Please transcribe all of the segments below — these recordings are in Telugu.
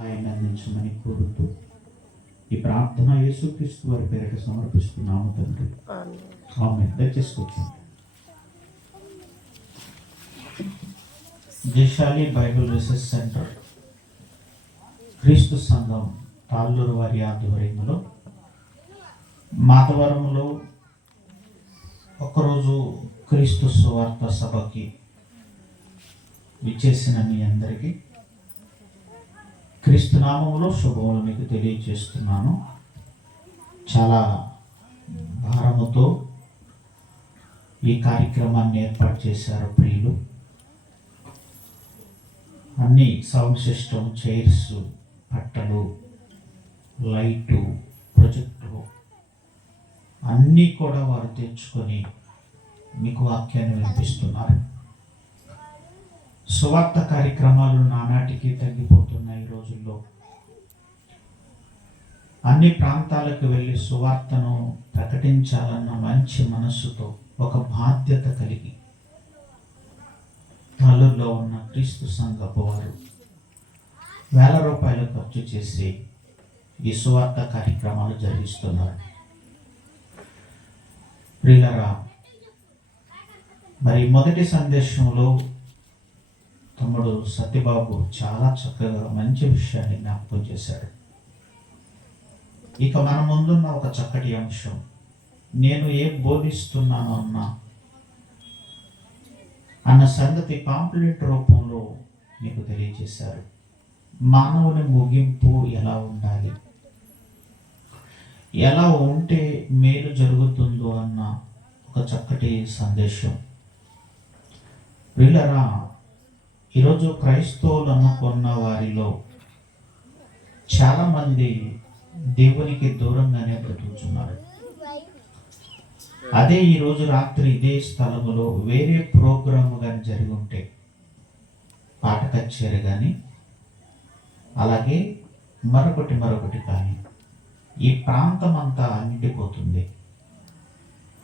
ఆయన అందించమని కోరుతూ ఈ ప్రార్థన యేసుక్రీస్తు వారి పేరిట సమర్పిస్తున్నాము తండ్రి. ఆమేన్. దయచేసి కూర్చోండి. జయశాలి బైబిల్ రీసెర్చ్ సెంటర్ క్రీస్తు సంఘం తాళ్ళూరు వారి ఆధ్వర్యంలో మాధవరంలో ఒకరోజు క్రీస్తు సువార్త సభకి విచ్చేసిన మీ అందరికీ క్రీస్తు నామములో శుభములు మీకు తెలియజేస్తున్నాను. చాలా భారముతో ఈ కార్యక్రమాన్ని ఏర్పాటు చేశారు ప్రియులు. అన్ని సౌండ్ సిస్టమ్, చైర్స్, పట్టలు, లైటు, ప్రొజెక్టు అన్నీ కూడా వారు తెచ్చుకొని మీకు వాక్యాన్ని వినిపిస్తున్నారు. సువార్త కార్యక్రమాలు నానాటికి తగ్గిపోతున్నాయి ఈ రోజుల్లో. అన్ని ప్రాంతాలకు వెళ్ళి సువార్తను ప్రకటించాలన్న మంచి మనస్సుతో ఒక బాధ్యత కలిగి తాళ్ళూరులో ఉన్న క్రీస్తు సంఘపు వారు వేల రూపాయలు ఖర్చు చేసి ఈ సువార్త కార్యక్రమాలు జరిగిస్తున్నారు. ప్రియులారా, మరి మొదటి సందేశంలో తమ్ముడు సత్యబాబు చాలా చక్కగా మంచి విషయాన్ని జ్ఞాపకం చేశాడు. ఇక మన ముందున్న ఒక చక్కటి అంశం, నేను ఏం బోధిస్తున్నాను అన్న సంగతి పాంప్లెట్ రూపంలో మీకు తెలియజేశారు. మానవుని ముగింపు ఎలా ఉండాలి, ఎలా ఉంటే మేలు జరుగుతుందో అన్న ఒక చక్కటి సందేశం. ప్రియులారా, ఈరోజు క్రైస్తవులు అనుకున్న వారిలో చాలామంది దేవునికి దూరంగానే బ్రతుకుతున్నారు. అదే ఈరోజు రాత్రి ఇదే స్థలములో వేరే ప్రోగ్రాము కానీ జరిగి ఉంటే, పాట కచేరీ కానీ అలాగే మరొకటి కానీ ఈ ప్రాంతం అంతా నిండిపోతుంది.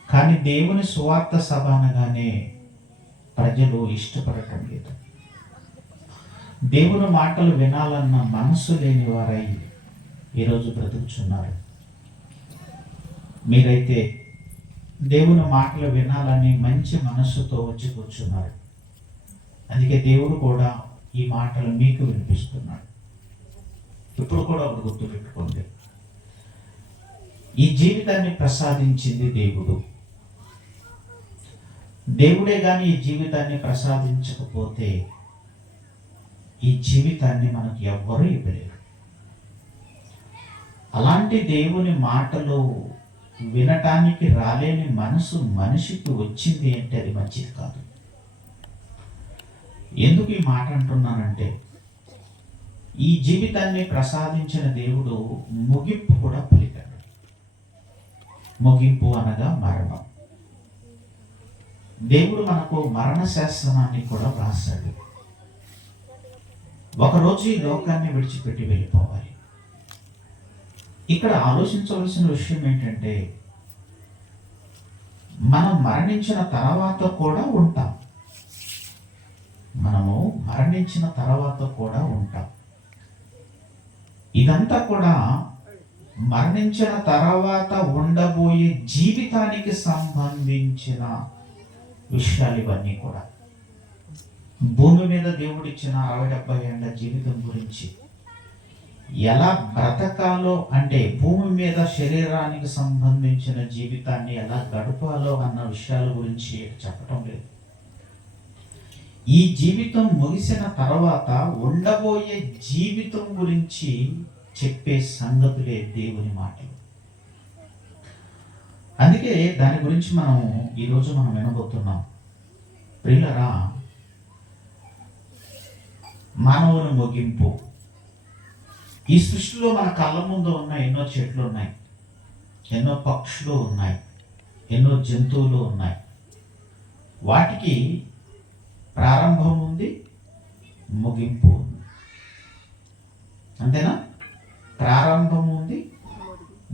కానీ దేవుని సువార్త సభ అనగానే ప్రజలు ఇష్టపడటం లేదు. దేవుని మాటలు వినాలన్న మనసు లేని వారై ఈరోజు బ్రతుకుతున్నారు. మీరైతే దేవుని మాటలు వినాలని మంచి మనస్సుతో వచ్చి కూర్చున్నారు. అందుకే దేవుడు కూడా ఈ మాటలు మీకు వినిపిస్తున్నాడు. ఇప్పుడు కూడా ఒక గుర్తు పెట్టుకోండి, ఈ జీవితాన్ని ప్రసాదించింది దేవుడు. దేవుడే కానీ ఈ జీవితాన్ని ప్రసాదించకపోతే ఈ జీవితాన్ని మనకు ఎవ్వరూ ఇవ్వలేరు. అలాంటి దేవుని మాటలు వినటానికి రాలేని మనసు మనిషికి వచ్చింది అంటే అది మంచిది కాదు. ఎందుకు ఈ మాట అంటున్నానంటే, ఈ జీవితాన్ని ప్రసాదించిన దేవుడు ముగింపు కూడా పలికాడు. ముగింపు అనగా మరణం. దేవుడు మనకు మరణ శాసనాన్ని కూడా రాశాడు. ఒకరోజు ఈ లోకాన్ని విడిచిపెట్టి వెళ్ళిపోవాలి. ఇక్కడ ఆలోచించవలసిన విషయం ఏంటంటే, మనం మరణించిన తర్వాత కూడా ఉంటాం. మనము మరణించిన తర్వాత కూడా ఉంటాం. ఇదంతా కూడా మరణించిన తర్వాత ఉండబోయే జీవితానికి సంబంధించిన విషయాలు. ఇవన్నీ కూడా భూమి మీద దేవుడిచ్చిన 60-70 ఏళ్ల జీవితం గురించి ఎలా బ్రతకాలో, అంటే భూమి మీద శరీరానికి సంబంధించిన జీవితాన్ని ఎలా గడపాలో అన్న విషయాల గురించి చెప్పటం లేదు. ఈ జీవితం ముగిసిన తర్వాత ఉండబోయే జీవితం గురించి చెప్పే సంగతులే దేవుని మాటలు. అందుకే దాని గురించి ఈరోజు మనం వినబోతున్నాం. ప్రియులారా, మానవుని ముగింపు. ఈ సృష్టిలో మన కళ్ళ ముందు ఉన్న ఎన్నో చెట్లు ఉన్నాయి, ఎన్నో పక్షులు ఉన్నాయి, ఎన్నో జంతువులు ఉన్నాయి. వాటికి ప్రారంభం ఉంది, ముగింపు ఉంది. అంతేనా? ప్రారంభం ఉంది,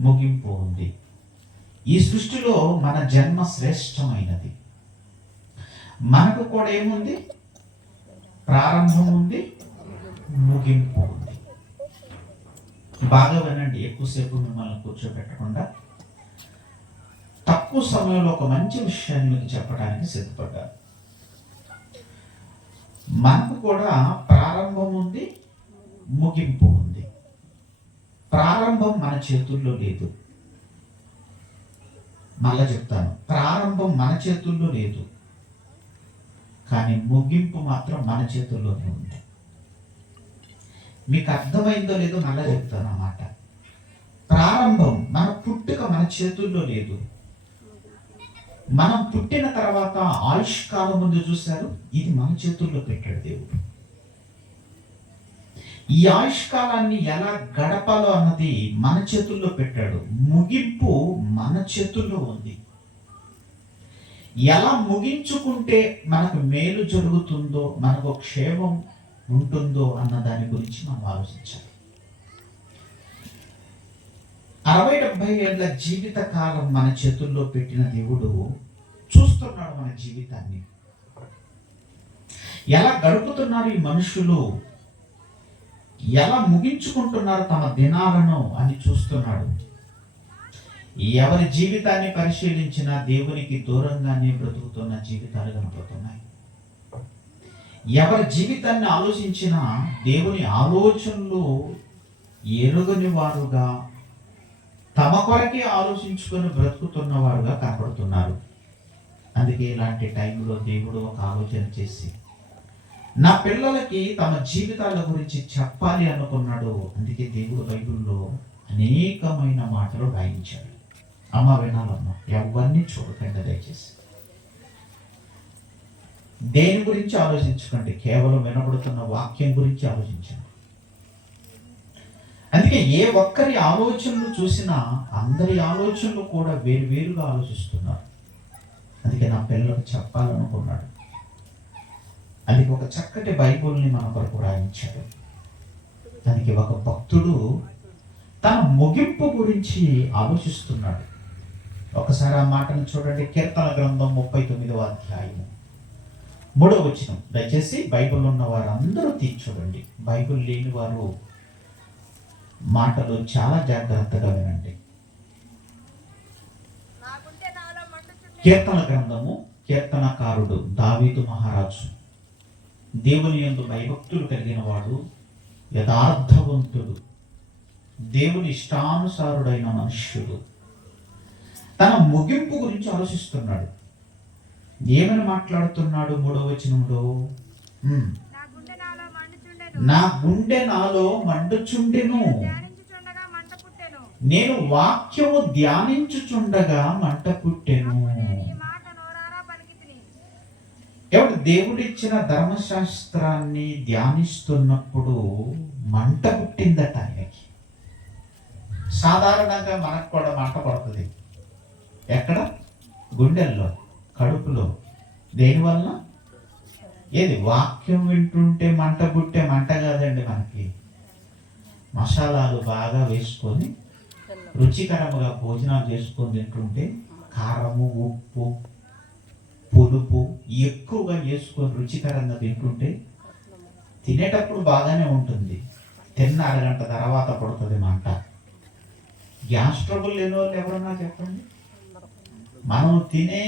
ముగింపు ఉంది. ఈ సృష్టిలో మన జన్మ శ్రేష్టమైనది. మనకు కూడా ఏముంది? ప్రారంభం ఉంది, ముగింపు ఉంది. బాగా వినండి, ఎక్కువసేపు మిమ్మల్ని కూర్చోబెట్టకుండా తక్కువ సమయంలో ఒక మంచి విషయాన్ని మీకు చెప్పడానికి సిద్ధపడ్డాను. మనకు కూడా ప్రారంభం ఉంది, ముగింపు ఉంది. ప్రారంభం మన చేతుల్లో లేదు. మళ్ళా చెప్తాను, ప్రారంభం మన చేతుల్లో లేదు, కానీ ముగింపు మాత్రం మన చేతుల్లోనే ఉంది. మీకు అర్థమైందో లేదో మళ్ళా చెప్తాను అన్నమాట. ప్రారంభం, మన పుట్టుక మన చేతుల్లో లేదు. మనం పుట్టిన తర్వాత ఆయుష్కాలం ముందు చూశారు, ఇది మన చేతుల్లో పెట్టాడు దేవుడు. ఈ ఆయుష్కాలాన్ని ఎలా గడపాలో అన్నది మన చేతుల్లో పెట్టాడు. ముగింపు మన చేతుల్లో ఉంది. ఎలా ముగించుకుంటే మనకు మేలు జరుగుతుందో, మనకు క్షేమం ఉంటుందో అన్న దాని గురించి మనం ఆలోచించాలి. 60-70 ఏళ్ళ జీవిత కాలం మన చేతుల్లో పెట్టిన దేవుడు చూస్తున్నాడు మన జీవితాన్ని. ఎలా గడుపుతున్నారు ఈ మనుషులు, ఎలా ముగించుకుంటున్నారు తమ దినాలను అని చూస్తున్నాడు. ఎవరి జీవితాన్ని పరిశీలించినా దేవునికి దూరంగానే బ్రతుకుతున్న జీవితాలు కనపడుతున్నాయి. ఎవరి జీవితాన్ని ఆలోచించినా దేవుని ఆలోచనలు ఎరుగని వారుగా, తమ కొరకే ఆలోచించుకొని బ్రతుకుతున్న వారుగా కనపడుతున్నారు. అందుకే ఇలాంటి టైంలో దేవుడు ఒక ఆలోచన చేసి నా పిల్లలకి తమ జీవితాల గురించి చెప్పాలి అనుకున్నాడు. అందుకే దేవుడు బైబిల్లో అనేకమైన మాటలు రాయించాడు. అమ్మ వినాలమ్మా, ఎవరిని చూడకండి దయచేసి. దేని గురించి ఆలోచించకండి, కేవలం వినబడుతున్న వాక్యం గురించి ఆలోచించండి. అందుకే ఏ ఒక్కరి ఆలోచనలు చూసినా అందరి ఆలోచనలు కూడా వేరువేరుగా ఆలోచిస్తున్నారు. అందుకే నా పిల్లలకు చెప్పాలనుకున్నాడు. అందుకే ఒక చక్కటి బైబుల్ని మన కొరకు రాయించాడు. దానికి ఒక భక్తుడు తన ముగింపు గురించి ఆలోచిస్తున్నాడు. ఒకసారి ఆ మాటను చూడండి. కీర్తన గ్రంథం 39వ అధ్యాయం 3వ వచనం. దయచేసి బైబిల్ ఉన్న వారు అందరూ చూడండి. బైబిల్ లేని వారు మాటలు చాలా జాగ్రత్తగా వినండి. కీర్తన గ్రంథము, కీర్తనకారుడు దావీదు మహారాజు దేవుని యందు భయభక్తులు కలిగిన వాడు, యథార్థవంతుడు, దేవుని ఇష్టానుసారుడైన మనుష్యుడు. తన ముగింపు గురించి ఆలోచిస్తున్నాడు. ఏమని మాట్లాడుతున్నాడు? 3వ వచనంలో, నా గుండె నాలో మండుచుండెను, నేను వాక్యము ధ్యానించుచుండగా మంట పుట్టెను. ఎవడు దేవుడిచ్చిన ధర్మశాస్త్రాన్ని ధ్యానిస్తున్నప్పుడు మంట పుట్టిందట ఆయనకి. సాధారణంగా మనకు కూడా మంట పడుతుంది. ఎక్కడ? గుండెల్లో, కడుపులో. దేనివల్ల? ఏది? వాక్యం వింటుంటే మంట పుట్టే మంట కాదండి. మనకి మసాలాలు బాగా వేసుకొని రుచికరముగా భోజనాలు చేసుకొని తింటుంటే కారము, ఉప్పు, పులుపు ఎక్కువగా వేసుకొని రుచికరంగా తింటుంటే తినేటప్పుడు బాగానే ఉంటుంది. తిన్న అరగంట తర్వాత పడుతుంది మంట. గ్యాస్ ట్రబుల్ లేని వాళ్ళు ఎవరన్నా చెప్పండి. మనం తినే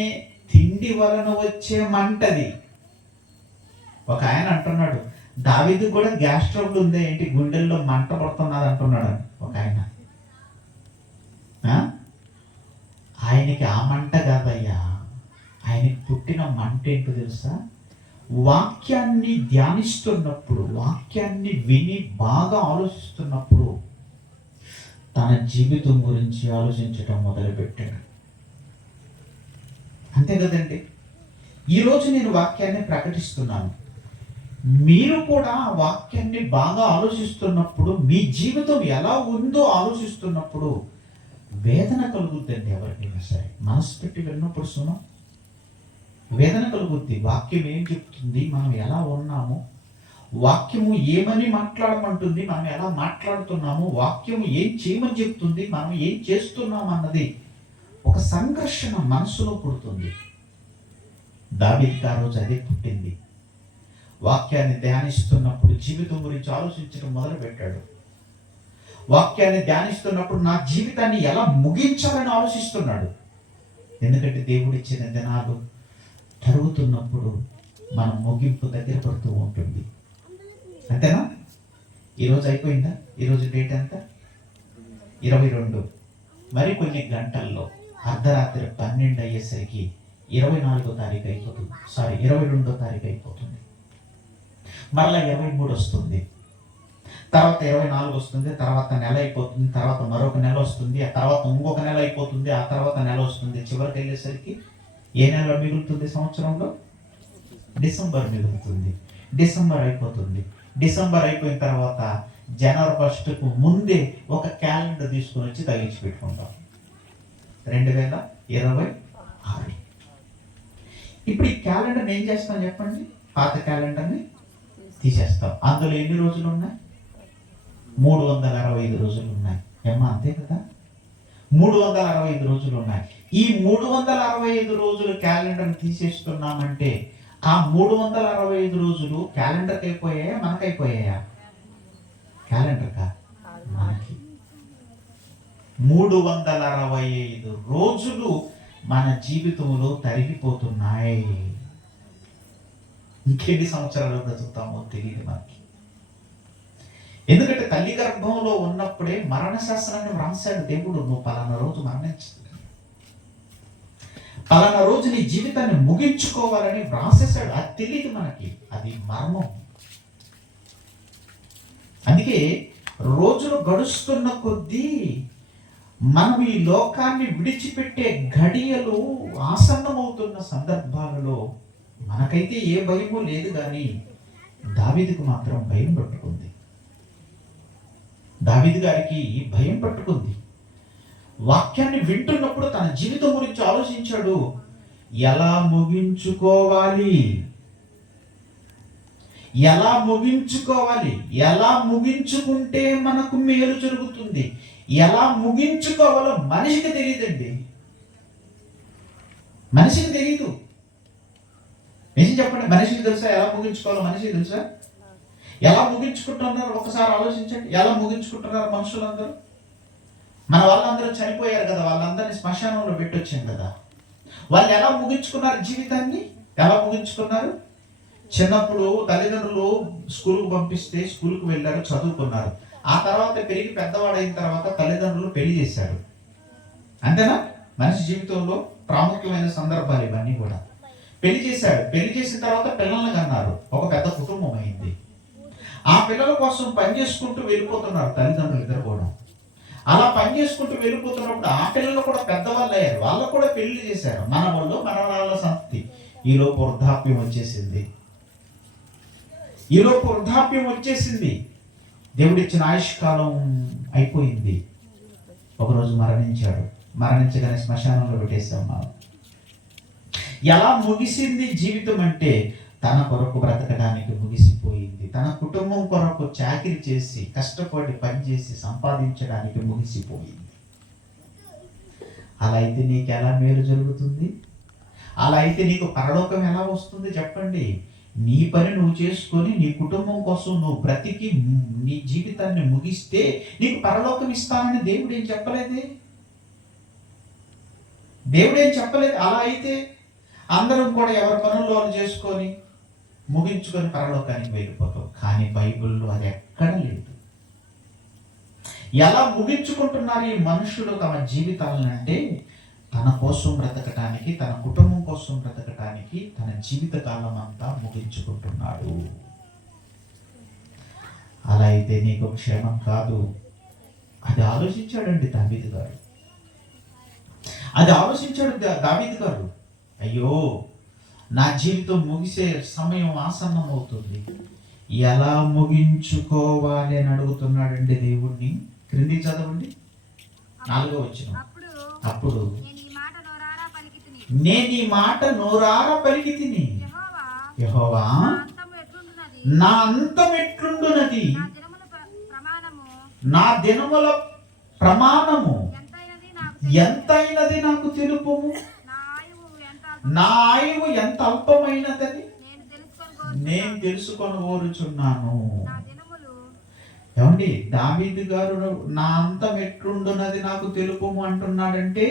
తిండి వలన వచ్చే మంటది. ఒక ఆయన అంటున్నాడు, దావీదు కూడా గ్యాస్ ట్రబుల్ ఉందే, ఏంటి గుండెల్లో మంట పడుతున్నది అంటున్నాడు ఒక ఆయన. ఆయనకి ఆ మంట కాదయ్యా, ఆయనకి పుట్టిన మంట ఏంటో తెలుసా? వాక్యాన్ని ధ్యానిస్తున్నప్పుడు, వాక్యాన్ని విని బాగా ఆలోచిస్తున్నప్పుడు తన జీవితం గురించి ఆలోచించడం మొదలుపెట్టాడు. అంతే కదండి. ఈరోజు నేను వాక్యాన్ని ప్రకటిస్తున్నాను. మీరు కూడా వాక్యాన్ని బాగా ఆలోచిస్తున్నప్పుడు, మీ జీవితం ఎలా ఉందో ఆలోచిస్తున్నప్పుడు వేదన కలుగుద్దండి. ఎవరికైనా సరే మనసు పెట్టి విన్నప్పుడు సుమా వేదన కలుగుద్ది. వాక్యం ఏం చెప్తుంది, మనం ఎలా ఉన్నాము, వాక్యము ఏమని మాట్లాడమంటుంది, మనం ఎలా మాట్లాడుతున్నాము, వాక్యము ఏం చేయమని చెప్తుంది, మనం ఏం చేస్తున్నాము అన్నది ఒక సంఘర్షణ మనసులో పుడుతుంది. దావీదుకి ఆ రోజు అదే పుట్టింది. వాక్యాన్ని ధ్యానిస్తున్నప్పుడు జీవితం గురించి ఆలోచించడం మొదలుపెట్టాడు. వాక్యాన్ని ధ్యానిస్తున్నప్పుడు నా జీవితాన్ని ఎలా ముగించాలని ఆలోచిస్తున్నాడు. ఎందుకంటే దేవుడు ఇచ్చిన దినాలు తరుగుతున్నప్పుడు మన ముగింపు దగ్గర పడుతూ ఉంటుంది. అంతేనా? ఈరోజు అయిపోయిందా? ఈరోజు డేట్ ఎంత? 22. మరి కొన్ని గంటల్లో అర్ధరాత్రి 12 అయ్యేసరికి 24వ తారీఖు అయిపోతుంది. 22వ తారీఖు అయిపోతుంది. మరలా 23 వస్తుంది, తర్వాత 24 వస్తుంది, తర్వాత నెల అయిపోతుంది, తర్వాత మరొక నెల వస్తుంది, ఆ తర్వాత ఇంకొక నెల అయిపోతుంది, ఆ తర్వాత నెల వస్తుంది. చివరికి వెళ్ళేసరికి ఏ నెల మిగులుతుంది సంవత్సరంలో? డిసెంబర్ మిగులుతుంది. డిసెంబర్ అయిపోతుంది. డిసెంబర్ అయిపోయిన తర్వాత జనవరి 1కు ముందే ఒక క్యాలెండర్ తీసుకొని వచ్చి తగిలించి పెట్టుకుంటాం. 2026. ఇప్పుడు ఈ క్యాలెండర్ని ఏం చేస్తాం చెప్పండి? పాత క్యాలెండర్ని తీసేస్తాం. అందులో ఎన్ని రోజులు ఉన్నాయి? 365 రోజులు ఉన్నాయి. ఏమ్మా, అంతే కదా? 365 రోజులు ఉన్నాయి. ఈ 365 రోజులు క్యాలెండర్ తీసేస్తున్నామంటే ఆ 365 రోజులు క్యాలెండర్కి అయిపోయాయా, మనకైపోయాయా? క్యాలెండర్కా? మనకి. 365 రోజులు మన జీవితంలో తరిగిపోతున్నాయి. ఇంకెన్ని సంవత్సరాలు బ్రతుకుతామో తెలియదు మనకి. ఎందుకంటే తల్లి గర్భంలో ఉన్నప్పుడే మరణ శాస్త్రాన్ని వ్రాసాడు దేవుడు. నువ్వు పలానా రోజు మరణించాలి, పలానా రోజు నీ జీవితాన్ని ముగించుకోవాలని వ్రాసేశాడు. అది తెలియదు మనకి, అది మర్మం. అందుకే రోజులు గడుస్తున్న కొద్దీ మనం ఈ లోకాన్ని విడిచిపెట్టే ఘడియలు ఆసన్నమవుతున్న సందర్భాలలో మనకైతే ఏ భయము లేదు, కానీ దావీదుకు మాత్రం భయం పట్టుకుంది. దావీదు గారికి భయం పట్టుకుంది. వాక్యాన్ని వింటున్నప్పుడు తన జీవితం గురించి ఆలోచించాడు. ఎలా ముగించుకోవాలి, ఎలా ముగించుకోవాలి, ఎలా ముగించుకుంటే మనకు మేలు జరుగుతుంది, ఎలా ముగించుకోవాలో మనిషికి తెలియదండి. మనిషికి తెలియదు. నిజం చెప్పండి, మనిషికి తెలుసా ఎలా ముగించుకోవాలో? మనిషికి తెలుసా? ఎలా ముగించుకుంటున్నారు ఒకసారి ఆలోచించండి. ఎలా ముగించుకుంటున్నారు మనుషులందరూ? మన వాళ్ళందరూ చనిపోయారు కదా, వాళ్ళందరినీ శ్మశానంలో పెట్టొచ్చాం కదా. వాళ్ళు ఎలా ముగించుకున్నారు జీవితాన్ని? ఎలా ముగించుకున్నారు? చిన్నప్పుడు తల్లిదండ్రులు స్కూల్కి పంపిస్తే స్కూల్కి వెళ్ళారు, చదువుకున్నారు. ఆ తర్వాత పెరిగి పెద్దవాడైన తర్వాత తల్లిదండ్రులు పెళ్లి చేశారు. అంతేనా? మనిషి జీవితంలో ప్రాముఖ్యమైన సందర్భాలు ఇవన్నీ కూడా. పెళ్లి చేశాడు, పెళ్లి చేసిన తర్వాత పిల్లల్ని కన్నారు, ఒక పెద్ద కుటుంబం అయింది. ఆ పిల్లల కోసం పని చేసుకుంటూ వెళ్ళిపోతున్నారు తల్లిదండ్రులు ఇద్దరు కూడా. అలా పని చేసుకుంటూ వెళ్ళిపోతున్నప్పుడు ఆ పిల్లలు కూడా పెద్దవాళ్ళు అయ్యారు, వాళ్ళకు కూడా పెళ్లి చేశారు. మన వాళ్ళు మనవరాళ్ళ సంతతి. ఈలోపు వృద్ధాప్యం వచ్చేసింది. ఈలోపు వృద్ధాప్యం వచ్చేసింది. దేవుడిచ్చిన ఆయుష్కాలం అయిపోయింది. ఒకరోజు మరణించాడు. మరణించగానే శ్మశానంలో పెట్టేసాం మనం. ఎలా ముగిసింది జీవితం అంటే తన కొరకు బ్రతకడానికి ముగిసిపోయింది. తన కుటుంబం కొరకు చాకిరీ చేసి కష్టపడి పనిచేసి సంపాదించడానికి ముగిసిపోయింది. అలా అయితే నీకు ఎలా మేలు జరుగుతుంది? అలా అయితే నీకు పరలోకం ఎలా వస్తుంది చెప్పండి? నీ పని నువ్వు చేసుకొని నీ కుటుంబం కోసం నువ్వు బ్రతికి నీ జీవితాన్ని ముగిస్తే నీకు పరలోకం ఇస్తానని దేవుడు ఏం చెప్పలేదే. దేవుడు ఏం చెప్పలేదు. అలా అయితే అందరం కూడా ఎవరి పనుల్లో చేసుకొని ముగించుకొని పరలోకానికి వెళ్ళిపోతాం. కానీ బైబిల్లో అది ఎక్కడ లేదు. ఎలా ముగించుకుంటున్నారు ఈ మనుషులు తమ జీవితాలను అంటే తన కోసం బ్రతకటానికి, తన కుటుంబం కోసం బ్రతకటానికి తన జీవిత కాలం అంతా ముగించుకుంటున్నాడు. అలా అయితే నీకు క్షేమం కాదు. అది ఆలోచించాడండి దావీదు గారు. అది ఆలోచించాడు దావీదు గారు. అయ్యో, నా జీవితం ముగిసే సమయం ఆసన్నం అవుతుంది, ఎలా ముగించుకోవాలి అని అడుగుతున్నాడండి దేవుణ్ణి. క్రింది చదవండి, 4వ వచనం. అప్పుడు నేను ఈ మాట నోరారా పలికి తిని, యెహోవా నా అంతం ఎట్లుండునది, నా దినముల ప్రమాణము ఎంతైనది నాకు తెలుపుము, నా ఆయువు ఎంత అల్పమైనదని నేను తెలుసుకొని కోరుచున్నాను. ఏమండి, దావీదు గారు నా అంతం ఎట్లుండున్నది నాకు తెలుపుము అంటున్నాడంటే,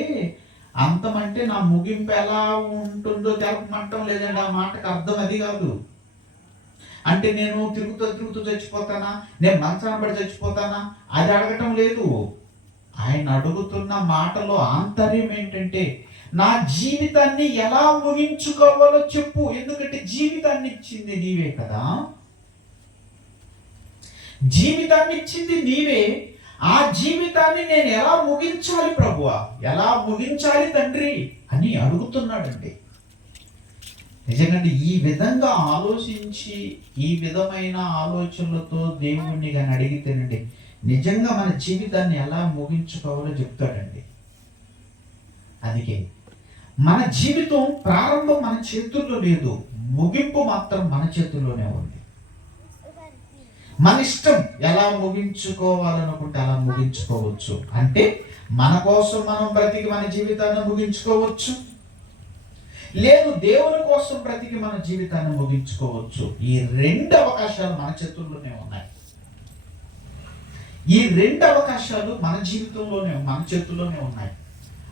అంతం అంటే నా ముగింపు ఎలా ఉంటుందో తెలపమంటం లేదండి. ఆ మాటకు అర్థం అది కాదు. అంటే నేను తిరుగుతూ తిరుగుతూ చచ్చిపోతానా, నేను మంచాన పడి చచ్చిపోతానా, అది అడగటం లేదు. ఆయన అడుగుతున్న మాటలో ఆంతర్యం ఏంటంటే, నా జీవితాన్ని ఎలా ముగించుకోవాలో చెప్పు. ఎందుకంటే జీవితాన్ని ఇచ్చింది నీవే కదా, జీవితాన్ని ఇచ్చింది నీవే. ఆ జీవితాన్ని నేను ఎలా ముగించాలి ప్రభువా, ఎలా ముగించాలి తండ్రి అని అడుగుతున్నాడండి. నిజంగా ఈ విధంగా ఆలోచించి, ఈ విధమైన ఆలోచనలతో దేవుణ్ణి కానీ అడిగితేనండి, నిజంగా మన జీవితాన్ని ఎలా ముగించుకోవాలో చెప్తాడండి. అందుకే మన జీవితం ప్రారంభం మన చేతుల్లో లేదు, ముగింపు మాత్రం మన చేతుల్లోనే ఉంది. మన ఇష్టం ఎలా ముగించుకోవాలనుకుంటే అలా ముగించుకోవచ్చు. అంటే మన కోసం మనం బ్రతికి మన జీవితాన్ని ముగించుకోవచ్చు, లేదు దేవుని కోసం బ్రతికి మన జీవితాన్ని ముగించుకోవచ్చు. ఈ రెండు అవకాశాలు మన చేతుల్లోనే ఉన్నాయి. ఈ రెండు అవకాశాలు మన జీవితంలోనే, మన చేతుల్లోనే ఉన్నాయి.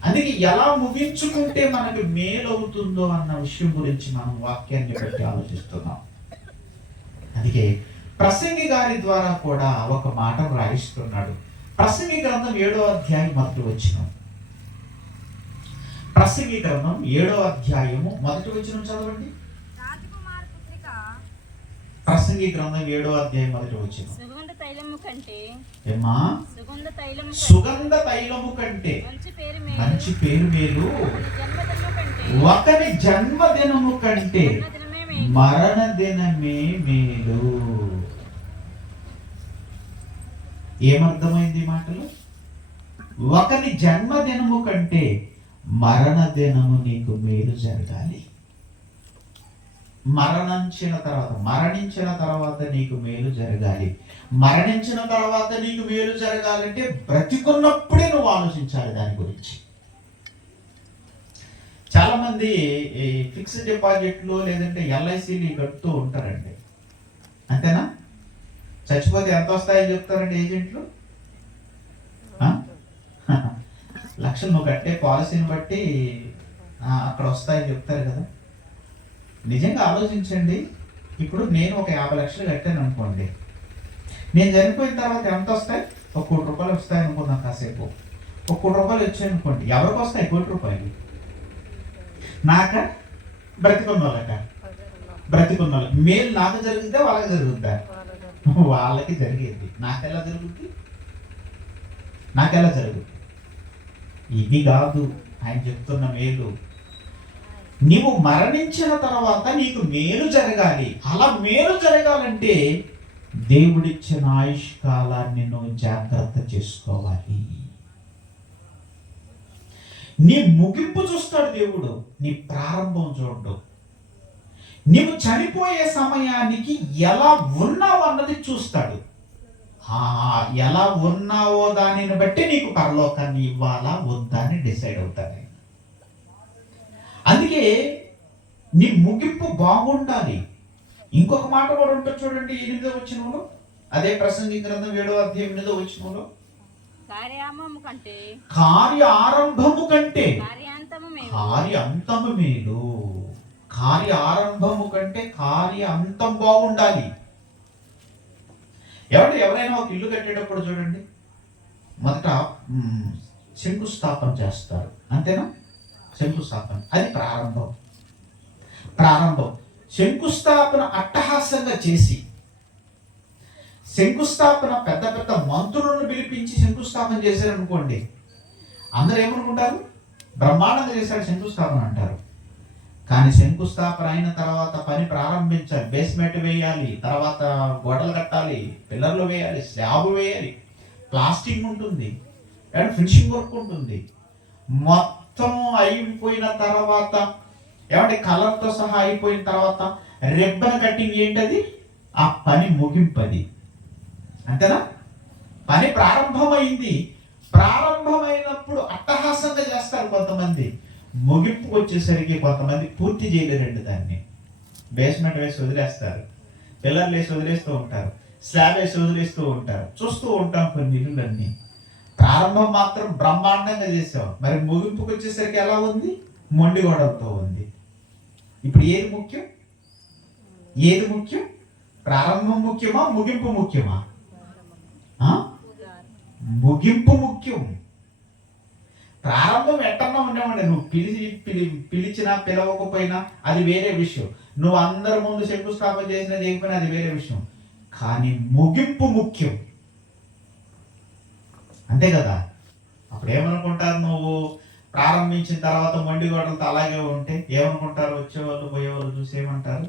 అందుకే ఎలా ముగించుకుంటే మనకు మేలు అవుతుందో అన్న విషయం గురించి మనం వాక్యాన్ని బట్టి ఆలోచిస్తున్నాం. అందుకే ప్రసంగి గారి ద్వారా కూడా ఒక మాట రాయిస్తున్నాడు. ప్రసంగి గ్రంథం 7వ అధ్యాయం 1వ వచనం. ప్రసంగి గ్రంథం 7వ అధ్యాయము 1వ వచనం చదవండి. ప్రసంగి గ్రంథం 7వ అధ్యాయం 1వ వచనం. సుగంధ తైలము కంటే మంచి పేరు మేలు, ఒకరి జన్మదినము కంటే మరణ దినమే మేలు. ఏమర్థమైంది మాటలు? ఒకరి జన్మదినము కంటే మరణ దినము నీకు మేలు జరగాలి. మరణించిన తర్వాత నీకు మేలు జరగాలి. మరణించిన తర్వాత నీకు మేలు జరగాలంటే బ్రతికున్నప్పుడే నువ్వు ఆలోచించాలి దాని గురించి. చాలా మంది ఫిక్స్డ్ డిపాజిట్లు లేదంటే ఎల్ఐసీలు కడుతూ ఉంటారండి. అంతేనా? చచ్చిపోతే ఎంత వస్తాయని చెప్తారండి ఏజెంట్లు. లక్షలు నువ్వు కట్టే పాలసీని బట్టి అక్కడ వస్తాయని చెప్తారు కదా. నిజంగా ఆలోచించండి. ఇప్పుడు నేను ఒక 50 లక్షలు కట్టాను అనుకోండి, నేను చనిపోయిన తర్వాత ఎంత వస్తాయి? 1 కోటి రూపాయలు వస్తాయి అనుకుందాం. కాసేపు 1 కోటి రూపాయలు వచ్చాయి అనుకోండి. ఎవరికి వస్తాయి 1 కోటి రూపాయలు? నాక, బ్రతికున్న వాళ్ళక? బ్రతికున్న వాళ్ళకి. మేలు నాకు జరిగితే వాళ్ళకి జరుగుద్దా? వాళ్ళకి జరిగేది. నాకెలా జరుగుద్ది? ఇది కాదు ఆయన చెప్తున్న మేలు. నీవు మరణించిన తర్వాత నీకు మేలు జరగాలి. అలా మేలు జరగాలంటే దేవుడిచ్చిన ఆయుష్ కాలాన్ని నువ్వు జాగ్రత్త చేసుకోవాలి. నీ ముగింపు చూస్తాడు దేవుడు, నీ ప్రారంభం చూడడు. నీవు చనిపోయే సమయానికి ఎలా ఉన్నావు అన్నది చూస్తాడు. ఎలా ఉన్నావో దానిని బట్టి నీకు పరలోకాన్ని ఇవ్వాలా వద్దా అని డిసైడ్ అవుతాడు. అందుకే నీ ముగింపు బాగుండాలి. ఇంకొక మాట కూడా ఉంటుంది చూడండి, 8వ వచనంలో. అదే ప్రసంగి గ్రంథం 7వ అధ్యాయం 8వ వచనంలో, కార్యారంభము కంటే కార్యాంతము మేలు. కార్యారంభము కంటే కార్యాంతం బాగుండాలి. ఎవరైనా ఒక ఇల్లు కట్టేటప్పుడు చూడండి, మొదట శంకుస్థాపన చేస్తారు. అంతేనా? శంకుస్థాపన అది ప్రారంభం. శంకుస్థాపన అట్టహాసంగా చేసి, శంకుస్థాపన పెద్ద పెద్ద మంత్రులను పిలిపించి శంకుస్థాపన చేశారనుకోండి, అందరూ ఏమనుకుంటారు? బ్రహ్మాండంగా చేశాడు శంకుస్థాపన అంటారు. కానీ శంకుస్థాపన అయిన తర్వాత పని ప్రారంభించాలి. బేస్మెంట్ వేయాలి, తర్వాత గోడలు కట్టాలి, పిల్లర్లు వేయాలి, స్లాబ్ వేయాలి, ప్లాస్టింగ్ ఉంటుంది, ఫినిషింగ్ వర్క్ ఉంటుంది. మొత్తం అయిపోయిన తర్వాత కలర్తో సహా అయిపోయిన తర్వాత రిబ్బన్ కట్టింగ్ ఏంటది? ఆ పని ముగింపది. అంతేనా? పని ప్రారంభమైంది. ప్రారంభమైనప్పుడు అట్టహాసంగా చేస్తారు కొంతమంది, ముగింపుకు వచ్చేసరికి కొంతమంది పూర్తి చేయలేరండి. దాన్ని బేస్మెంట్ వేసి వదిలేస్తారు, పిల్లర్లు వేసి వదిలేస్తూ ఉంటారు. స్లాబ్ వేసి వదిలేస్తూ ఉంటారు. చూస్తూ ఉంటాం కొన్ని ఇల్లులన్నీ. ప్రారంభం మాత్రం బ్రహ్మాండంగా చేసాం, మరి ముగింపుకి వచ్చేసరికి ఎలా ఉంది? మొండి గోడలతో ఉంది. ఇప్పుడు ఏది ముఖ్యం? ఏది ముఖ్యం? ప్రారంభం ముఖ్యమా, ముగింపు ముఖ్యమా? ముగింపు ముఖ్యం. ప్రారంభం ఎట్టన్నా ఉండేవాడి, నువ్వు పిలిచినా పిలవకపోయినా అది వేరే విషయం. నువ్వు అందరి ముందు శంకుస్థాపన చేసినా చేయకపోయినా అది వేరే విషయం. కానీ ముగింపు ముఖ్యం, అంతే కదా? అప్పుడు ఏమనుకుంటారు? నువ్వు ప్రారంభించిన తర్వాత మొండి గోడలతో అలాగే ఉంటే ఏమనుకుంటారు? వచ్చేవాళ్ళు పోయేవాళ్ళు చూసి ఏమంటారు?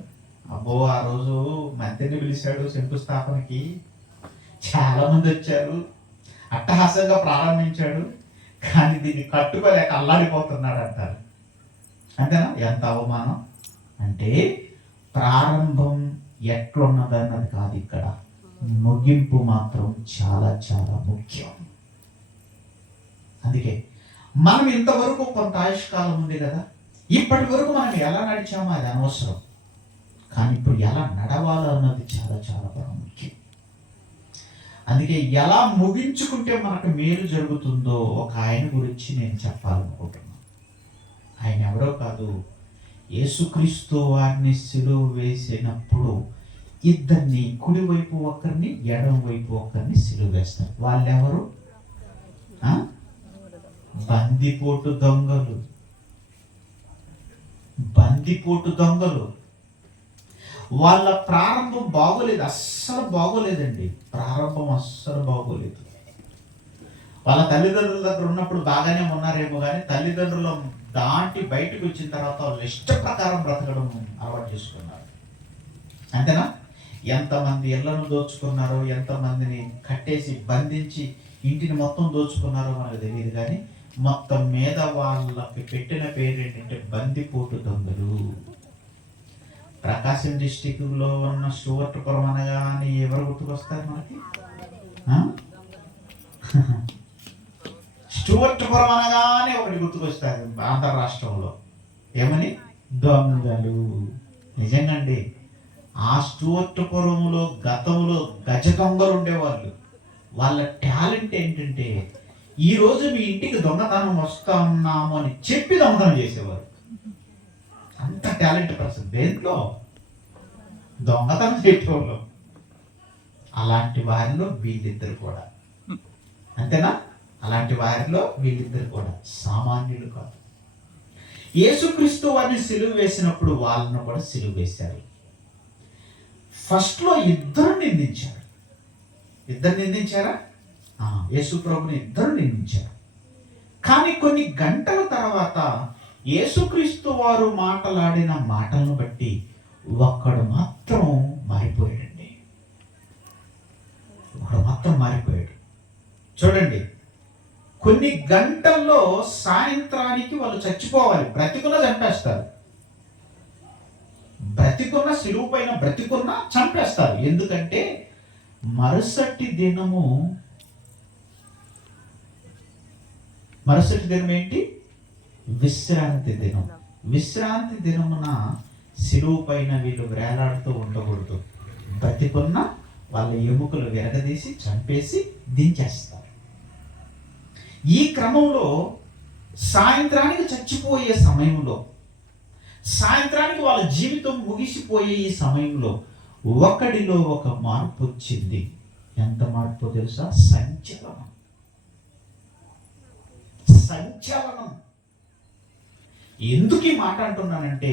అబ్బో, ఆ రోజు మంత్రిని పిలిచాడు శంకుస్థాపనకి, చాలా మంది వచ్చారు, అట్టహాసంగా ప్రారంభించాడు, కానీ దీన్ని కట్టుకోలేక అల్లాడిపోతున్నాడు అంటారు. అంతేనా? ఎంత అవమానం! అంటే ప్రారంభం ఎట్లున్నదన్నది కాదు ఇక్కడ, ముగింపు మాత్రం చాలా చాలా ముఖ్యం. అందుకే మనం ఇంతవరకు కొంత ఆయుష్కాలం ఉంది కదా, ఇప్పటి వరకు మనం ఎలా నడిచామో అది అనవసరం, కానీ ఇప్పుడు ఎలా నడవాలో అన్నది చాలా చాలా ప్రాముఖ్యం. అందుకే ఎలా ముగించుకుంటే మనకు మేలు జరుగుతుందో ఒక ఆయన గురించి నేను చెప్పాలనుకుంటున్నాను. ఆయన ఎవరో కాదు, యేసుక్రీస్తు వారిని సిలువ వేసినప్పుడు ఇద్దరిని, కుడివైపు ఒకరిని ఎడమ వైపు ఒకరిని సిలువ వేస్తారు. వాళ్ళెవరు? బందిపోటు దొంగలు. బందిపోటు దొంగలు. వాళ్ళ ప్రారంభం బాగోలేదు, అస్సలు బాగోలేదండి. ప్రారంభం అస్సలు బాగోలేదు. వాళ్ళ తల్లిదండ్రుల దగ్గర ఉన్నప్పుడు బాగానే ఉన్నారేమో, కానీ తల్లిదండ్రులు దాటి బయటకు వచ్చిన తర్వాత వాళ్ళు ఇష్ట ప్రకారం బ్రతకడం అలవాటు చేసుకున్నారు. అంతేనా? ఎంతమంది ఇళ్లను దోచుకున్నారో, ఎంతమందిని కట్టేసి బంధించి ఇంటిని మొత్తం దోచుకున్నారో మనకు తెలియదు, కానీ మొత్తం మీద వాళ్ళకి పెట్టిన పేరు ఏంటంటే బందిపోటు దొంగలు. ప్రకాశం డిస్టిక్లో ఉన్న స్టూవర్ట్పురం అనగానే ఎవరు గుర్తుకొస్తారు మనకి? స్టూవర్ట్పురం అనగానే ఒకటి గుర్తుకొస్తారు ఆంధ్ర రాష్ట్రంలో. ఏమని? దొంగలు. నిజంగాండి, ఆ స్టూవర్ట్పురంలో గతంలో గజ దొంగలు ఉండేవాళ్ళు. వాళ్ళ టాలెంట్ ఏంటంటే, ఈ రోజు మీ ఇంటికి దొంగతనం వస్తా ఉన్నాము అని చెప్పి దొంగతనం చేసేవారు. అంత టాలెంట్ పర్సన్. దేంట్లో? దొంగతనం చేయటంలో. అలాంటి వారిలో వీళ్ళిద్దరు కూడా. అంతేనా? అలాంటి వారిలో వీళ్ళిద్దరు కూడా సామాన్యులు కాదు. యేసుక్రీస్తు వారిని సిలువ వేసినప్పుడు వాళ్ళను కూడా సిలువ వేశారు. ఫస్ట్లో ఇద్దరు నిందించారు. ఇద్దరు నిందించారా? యేసు ప్రభుని ఇద్దరు నిందించారు. కానీ కొన్ని గంటల తర్వాత యేసుక్రీస్తు వారు మాట్లాడిన మాటలను బట్టి ఒక్కడు మాత్రం మారిపోయాడండి. ఒకడు మాత్రం మారిపోయాడు. చూడండి, కొన్ని గంటల్లో సాయంత్రానికి వాళ్ళు చచ్చిపోవాలి. బ్రతికున్నా చంపేస్తారు. బ్రతికున్న సిలువ పైన బ్రతికున్నా చంపేస్తారు. ఎందుకంటే మరుసటి దినం ఏంటి? విశ్రాంతి దినం. విశ్రాంతి దినమున సిలువ పైన వీళ్ళు వేలాడుతూ ఉండకూడదు. బ్రతికున్న వాళ్ళ ఎముకలు విరగదీసి చంపేసి దించేస్తారు. ఈ క్రమంలో సాయంత్రానికి చచ్చిపోయే సమయంలో, సాయంత్రానికి వాళ్ళ జీవితం ముగిసిపోయే ఈ సమయంలో ఒకడిలో ఒక మార్పు వచ్చింది. ఎంత మార్పు తెలుసా? సంచలనం. సంచలనం. ఎందుకు ఈ మాట అంటున్నానంటే,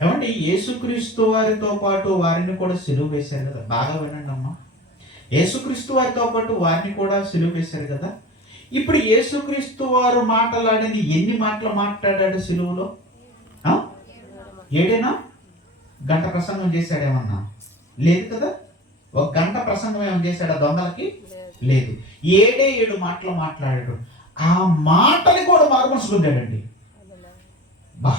ఏమంటే యేసుక్రీస్తు వారితో పాటు వారిని కూడా సిలువ వేశారు కదా. బాగా వినండి అమ్మా, యేసుక్రీస్తు వారితో పాటు వారిని కూడా సిలువ వేశారు కదా. ఇప్పుడు యేసుక్రీస్తు వారు మాట్లాడిన ఎన్ని మాటలు మాట్లాడాడు సిలువలో? 7 గంట ప్రసంగం చేశాడేమన్నా? లేదు కదా. 1 గంట ప్రసంగం ఏమన్నా చేశాడా దొంగలకి? లేదు. 7 మాటలు మాట్లాడాడు. ఆ మాటని కూడా మారుమనసు పొందాడండి. బా,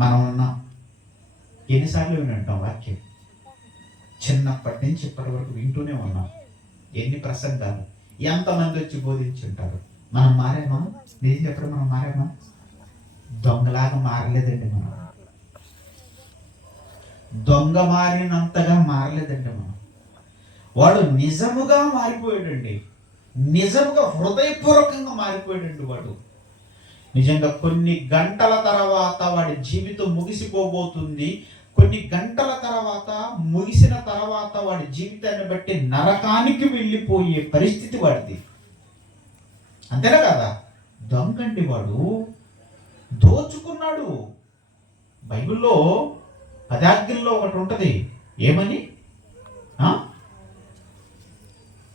మనం ఉన్నాం. ఎన్నిసార్లు వింటాం వాక్యం? చిన్నప్పటి నుంచి ఇప్పటి వరకు వింటూనే ఉన్నాం. ఎన్ని ప్రసంగాలు, ఎంతమంది వచ్చి బోధించుంటారు. మనం మారామా? నిజం చెప్పడం, మనం మారామా? దొంగలాగా మారలేదండి. మనం దొంగ మారినంతగా మారలేదండి మనం. వాడు నిజముగా మారిపోయాడండి, నిజముగా హృదయపూర్వకంగా మారిపోయాడండి వాడు. నిజంగా కొన్ని గంటల తర్వాత వాడి జీవితం ముగిసిపోబోతుంది. కొన్ని గంటల తర్వాత ముగిసిన తర్వాత వాడి జీవితాన్ని బట్టి నరకానికి వెళ్ళిపోయే పరిస్థితి వాడిది. అంతేనా కదా? దొంగండి వాడు, దోచుకున్నాడు. బైబిల్లో 10 ఆజ్ఞల్లో ఒకటి ఉంటుంది, ఏమని?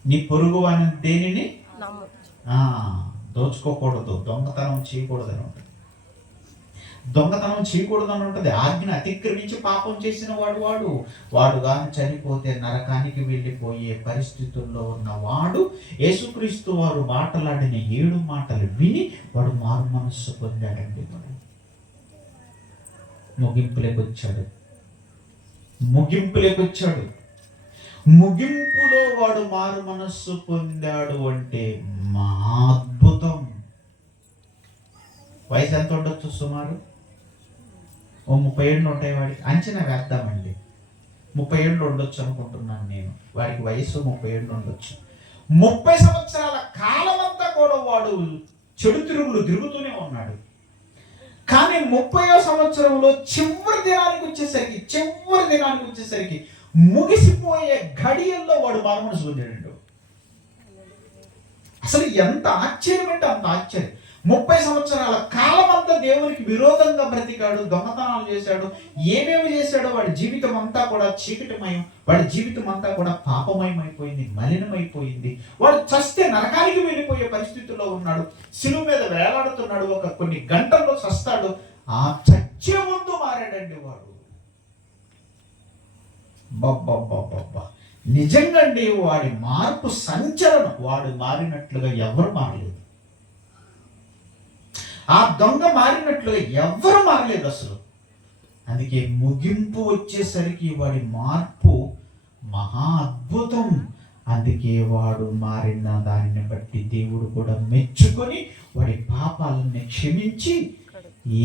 నీ పొరుగు అని దేనిని దోచుకోకూడదు, దొంగతనం చేయకూడదు అని ఉంటుంది. దొంగతనం చేయకూడదు అని ఉంటుంది. ఆజ్ఞ అతిక్రమించి పాపం చేసిన వాడు కానీ చనిపోతే నరకానికి వెళ్ళిపోయే పరిస్థితుల్లో ఉన్నవాడు యేసుక్రీస్తు వారు మాటలాడిన 7 మాటలు విని వాడు మారు మనస్సు పొందాడండి. వాడు ముగింపులేకొచ్చాడు. ముగింపులో వాడు మారు మనస్సు పొందాడు అంటే మా అద్భుతం. వయసు ఎంత ఉండొచ్చు? సుమారు 30 ఏళ్ళు ఉంటాయి వాడికి, అంచనా వేద్దామండి. 30 ఏళ్ళు ఉండొచ్చు అనుకుంటున్నాను నేను. వాడికి వయసు 30 ఏళ్ళు ఉండొచ్చు. 30 సంవత్సరాల కాలం అంతా కూడా వాడు చెడు తిరుగుతూనే ఉన్నాడు. కానీ 30వ సంవత్సరంలో చివరి దినానికి వచ్చేసరికి ముగిసిపోయే ఘడియల్లో వాడు మారు మనసు పొందాడు. అసలు ఎంత ఆశ్చర్యం అంటే అంత ఆశ్చర్యం. 30 సంవత్సరాల కాలం అంతా దేవునికి విరోధంగా బ్రతికాడు, దొంగతనాలు చేశాడు, ఏమేమి చేశాడో. వాడి జీవితం అంతా కూడా చీకటిమయం, వాడి జీవితం అంతా కూడా పాపమయమైపోయింది, మలినమైపోయింది. వాడు చస్తే నరకానికి వెళ్ళిపోయే పరిస్థితుల్లో ఉన్నాడు. శిలువ మీద వేలాడుతున్నాడు. కొన్ని గంటల్లో చస్తాడు. ఆ చచ్చే ముందు మారాడండి వాడు. నిజంగా అండి, వాడి మార్పు సంచలనం. వాడు మారినట్లుగా ఎవరు మారలేదు. ఆ దొంగ మారినట్లుగా ఎవరు మారలేదు అసలు. అందుకే ముగింపు వచ్చేసరికి వాడి మార్పు మహా అద్భుతం. అందుకే వాడు మారిన దానిని బట్టి దేవుడు కూడా మెచ్చుకొని వాడి పాపాలను క్షమించి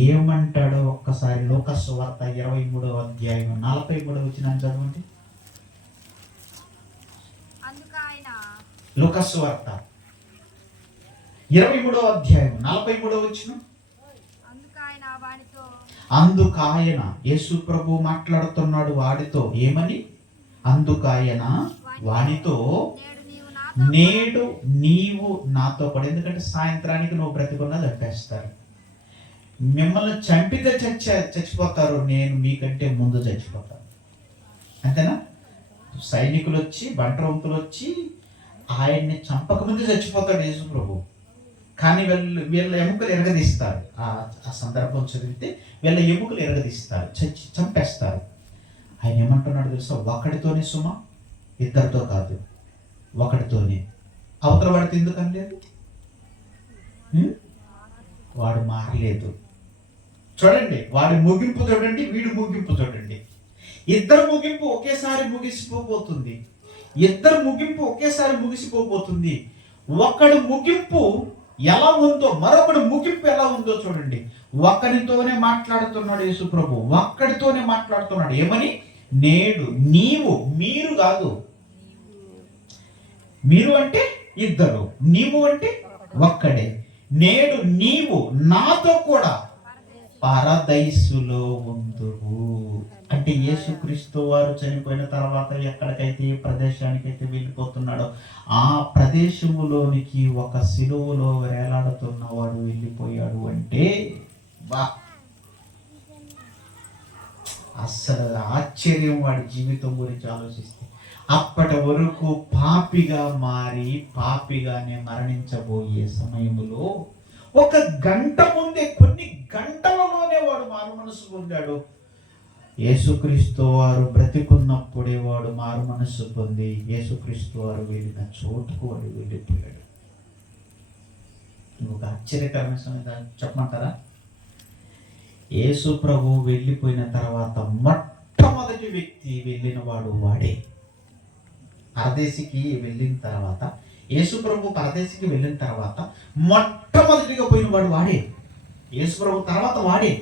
ఏమంటాడో ఒక్కసారి లూకాసు వార్త 23వ అధ్యాయం 43వ వచనం చదవండి. లూకాసు వార్త 23వ అధ్యాయం 43వ వచనం. అందుకాయన, యేసు ప్రభు మాట్లాడుతున్నాడు వాడితో, ఏమని? అందుకాయన వానితో, నేడు నీవు నాతో కూడా. ఎందుకంటే సాయంత్రానికి నువ్వు బ్రతికున్నా చంపేస్తారు, మిమ్మల్ని చంపితే చచ్చిపోతారు, నేను మీకంటే ముందు చచ్చిపోతాను. అంతేనా? సైనికులు వచ్చి, బంట్రవంతులు వచ్చి ఆయన్ని చంపకముందు చచ్చిపోతాడు యేసు ప్రభు. కానీ వీళ్ళ ఎముకలు ఎరగదీస్తారు. ఆ సందర్భం చదివితే వీళ్ళ ఎముకలు ఎరగదీస్తారు, చంపేస్తారు. ఆయన ఏమంటున్నాడు తెలుసా? ఒకడితోనే సుమ, ఇద్దరితో కాదు, ఒకడితోనే. అవతల వాడితే ఎందుకని లేదు? వాడు మారలేదు. చూడండి, వాడి ముగింపు చూడండి, వీడి ముగింపు చూడండి. ఇద్దరు ముగింపు ఒకేసారి ముగిసిపోబోతుంది. ఒకడి ముగింపు ఎలా ఉందో, మరొకటి ముగింపు ఎలా ఉందో చూడండి. ఒక్కడితోనే మాట్లాడుతున్నాడు యేసు ప్రభు, ఒక్కడితోనే మాట్లాడుతున్నాడు. ఏమని? నేడు నీవు, మీరు కాదు. మీరు అంటే ఇద్దరు, నీవు అంటే ఒక్కడే. నేడు నీవు నాతో కూడా పరదైసులో ఉందువు. అంటే యేసుక్రీస్తు వారు చనిపోయిన తర్వాత ఎక్కడికైతే, ఏ ప్రదేశానికైతే వెళ్ళిపోతున్నాడో ఆ ప్రదేశములోనికి ఒక శిలువలో వేలాడుతున్నవాడు వెళ్ళిపోయాడు. అంటే అసలు ఆశ్చర్యం వాడి జీవితం గురించి ఆలోచిస్తే. అప్పటి వరకు పాపిగా మారి పాపిగానే మరణించబోయే సమయంలో ఒక గంట ముందే, కొన్ని గంటలలోనే వాడు మారు మనసు పొందాడు. యేసుక్రీస్తు వారు బ్రతికున్నప్పుడే వాడు మారు మనస్సు పొంది యేసుక్రీస్తు వారు వెళ్ళిన చోటుకు వాడు వెళ్ళిపోయాడు. ఇంకొక ఆశ్చర్యకరమైన సమయం చెప్పమంటారా? యేసు ప్రభు వెళ్ళిపోయిన తర్వాత మొట్టమొదటి వ్యక్తి వెళ్ళిన వాడు వాడే. పరదేశికి వెళ్ళిన తర్వాత, యేసు ప్రభు పరదేశికి వెళ్ళిన తర్వాత మొట్టమొదటిగా పోయిన వాడు వాడే. యేసు ప్రభు తర్వాత వాడే.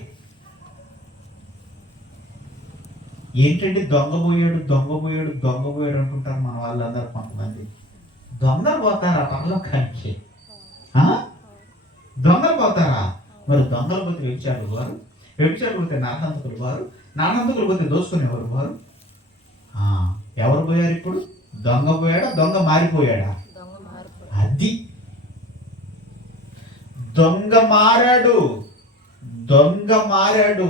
ఏంటంటే దొంగపోయాడు దొంగపోయాడు దొంగపోయాడు అంటుంటారు మన వాళ్ళందరూ. కొంతమంది దొంగలు పోతారా పరలోకానికి? దొంగలు పోతారా? మరి దొంగలు పోతే వ్యభిచారులు వారు, వ్యభిచారులు పోతే నాటంతకులు వారు, నాటంతకులు పోతే దోసుకునేవారు వారు. ఎవరు పోయారు ఇప్పుడు? దొంగ పోయాడా? దొంగ మారిపోయాడా? అది దొంగ మారాడు, దొంగ మారాడు.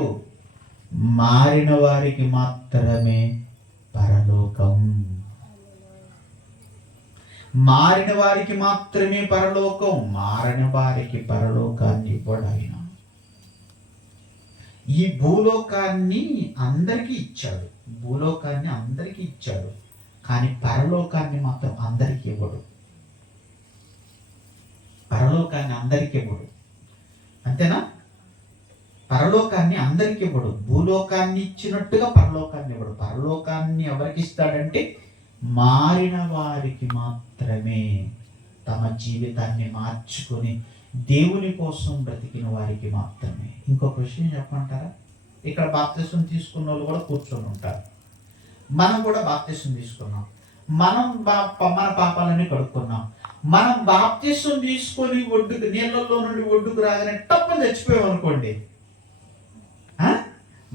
మారిన వారికి మాత్రమే పరలోకం. మారిన వారికి మాత్రమే పరలోకం. మారిన వారికి పరలోకాన్ని ఇవ్వడు ఆయన. ఈ భూలోకాన్ని అందరికీ ఇచ్చాడు, భూలోకాన్ని అందరికీ ఇచ్చాడు, కానీ పరలోకాన్ని మాత్రం అందరికీ ఇవ్వడు. పరలోకాన్ని అందరికీ ఇవ్వడు, అంతేనా? పరలోకాన్ని అందరికీ ఇవ్వడు. భూలోకాన్ని ఇచ్చినట్టుగా పరలోకాన్ని ఇవ్వడు. పరలోకాన్ని ఎవరికి ఇస్తాడంటే మారిన వారికి మాత్రమే. తమ జీవితాన్ని మార్చుకొని దేవుని కోసం బ్రతికిన వారికి మాత్రమే. ఇంకొక విషయం చెప్పమంటారా? ఇక్కడ బాప్తిసం తీసుకున్న వాళ్ళు కూడా కూర్చొని ఉంటారు. మనం కూడా బాప్తిసం తీసుకున్నాం, మనం మన పాపాలన్నీ కడుక్కున్నాం. మనం బాప్తిసం తీసుకొని ఒడ్డుకు, నీళ్ళల్లో నుండి ఒడ్డుకు రాగానే తప్పని చచ్చిపోయాం అనుకోండి,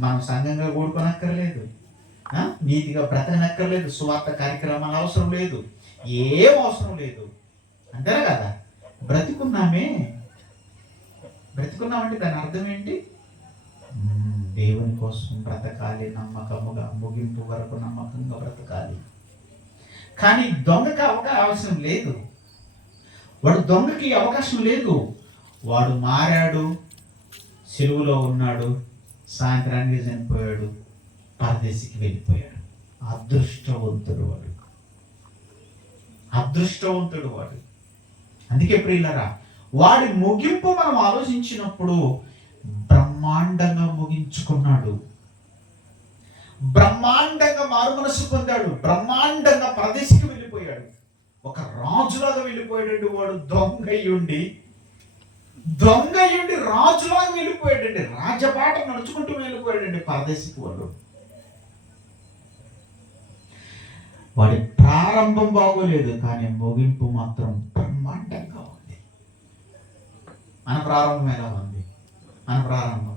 మనం సంఘంగా కూడుకోనక్కర్లేదు, నీతిగా బ్రతకనక్కర్లేదు, సువార్త కార్యక్రమాలు అవసరం లేదు, ఏం అవసరం లేదు, అంతేనా కదా? బ్రతికున్నామంటే దాని అర్థం ఏంటి? దేవుని కోసం బ్రతకాలి, నమ్మకముగా, ముగింపు వరకు నమ్మకంగా బ్రతకాలి. కానీ దొంగకి అవకాశం లేదు. వాడు దొంగకి అవకాశం లేదు. వాడు మారాడు, సెలువులో ఉన్నాడు, సాయంత్రానికి చనిపోయాడు, పరదేశికి వెళ్ళిపోయాడు. అదృష్టవంతుడు వాడు, అదృష్టవంతుడు వాడు. అందుకే ప్రియులరా, వాడి ముగింపు మనం ఆలోచించినప్పుడు బ్రహ్మాండంగా ముగించుకున్నాడు, బ్రహ్మాండంగా మారుమనసు పొందాడు, బ్రహ్మాండంగా పరదేశికి వెళ్ళిపోయాడు, ఒక రాజులాగా వెళ్ళిపోయాడండి. వాడు దొంగయ్యుండి రాజులాగా వెళ్ళిపోయాడండి, రాజబాట నడుచుకుంటూ వెళ్ళిపోయాడండి పరదేశికి. వాడి ప్రారంభం బాగోలేదు, కానీ ముగింపు మాత్రం బ్రహ్మాండంగా ఉంది. మన ప్రారంభం ఎలా ఉంది? మన ప్రారంభం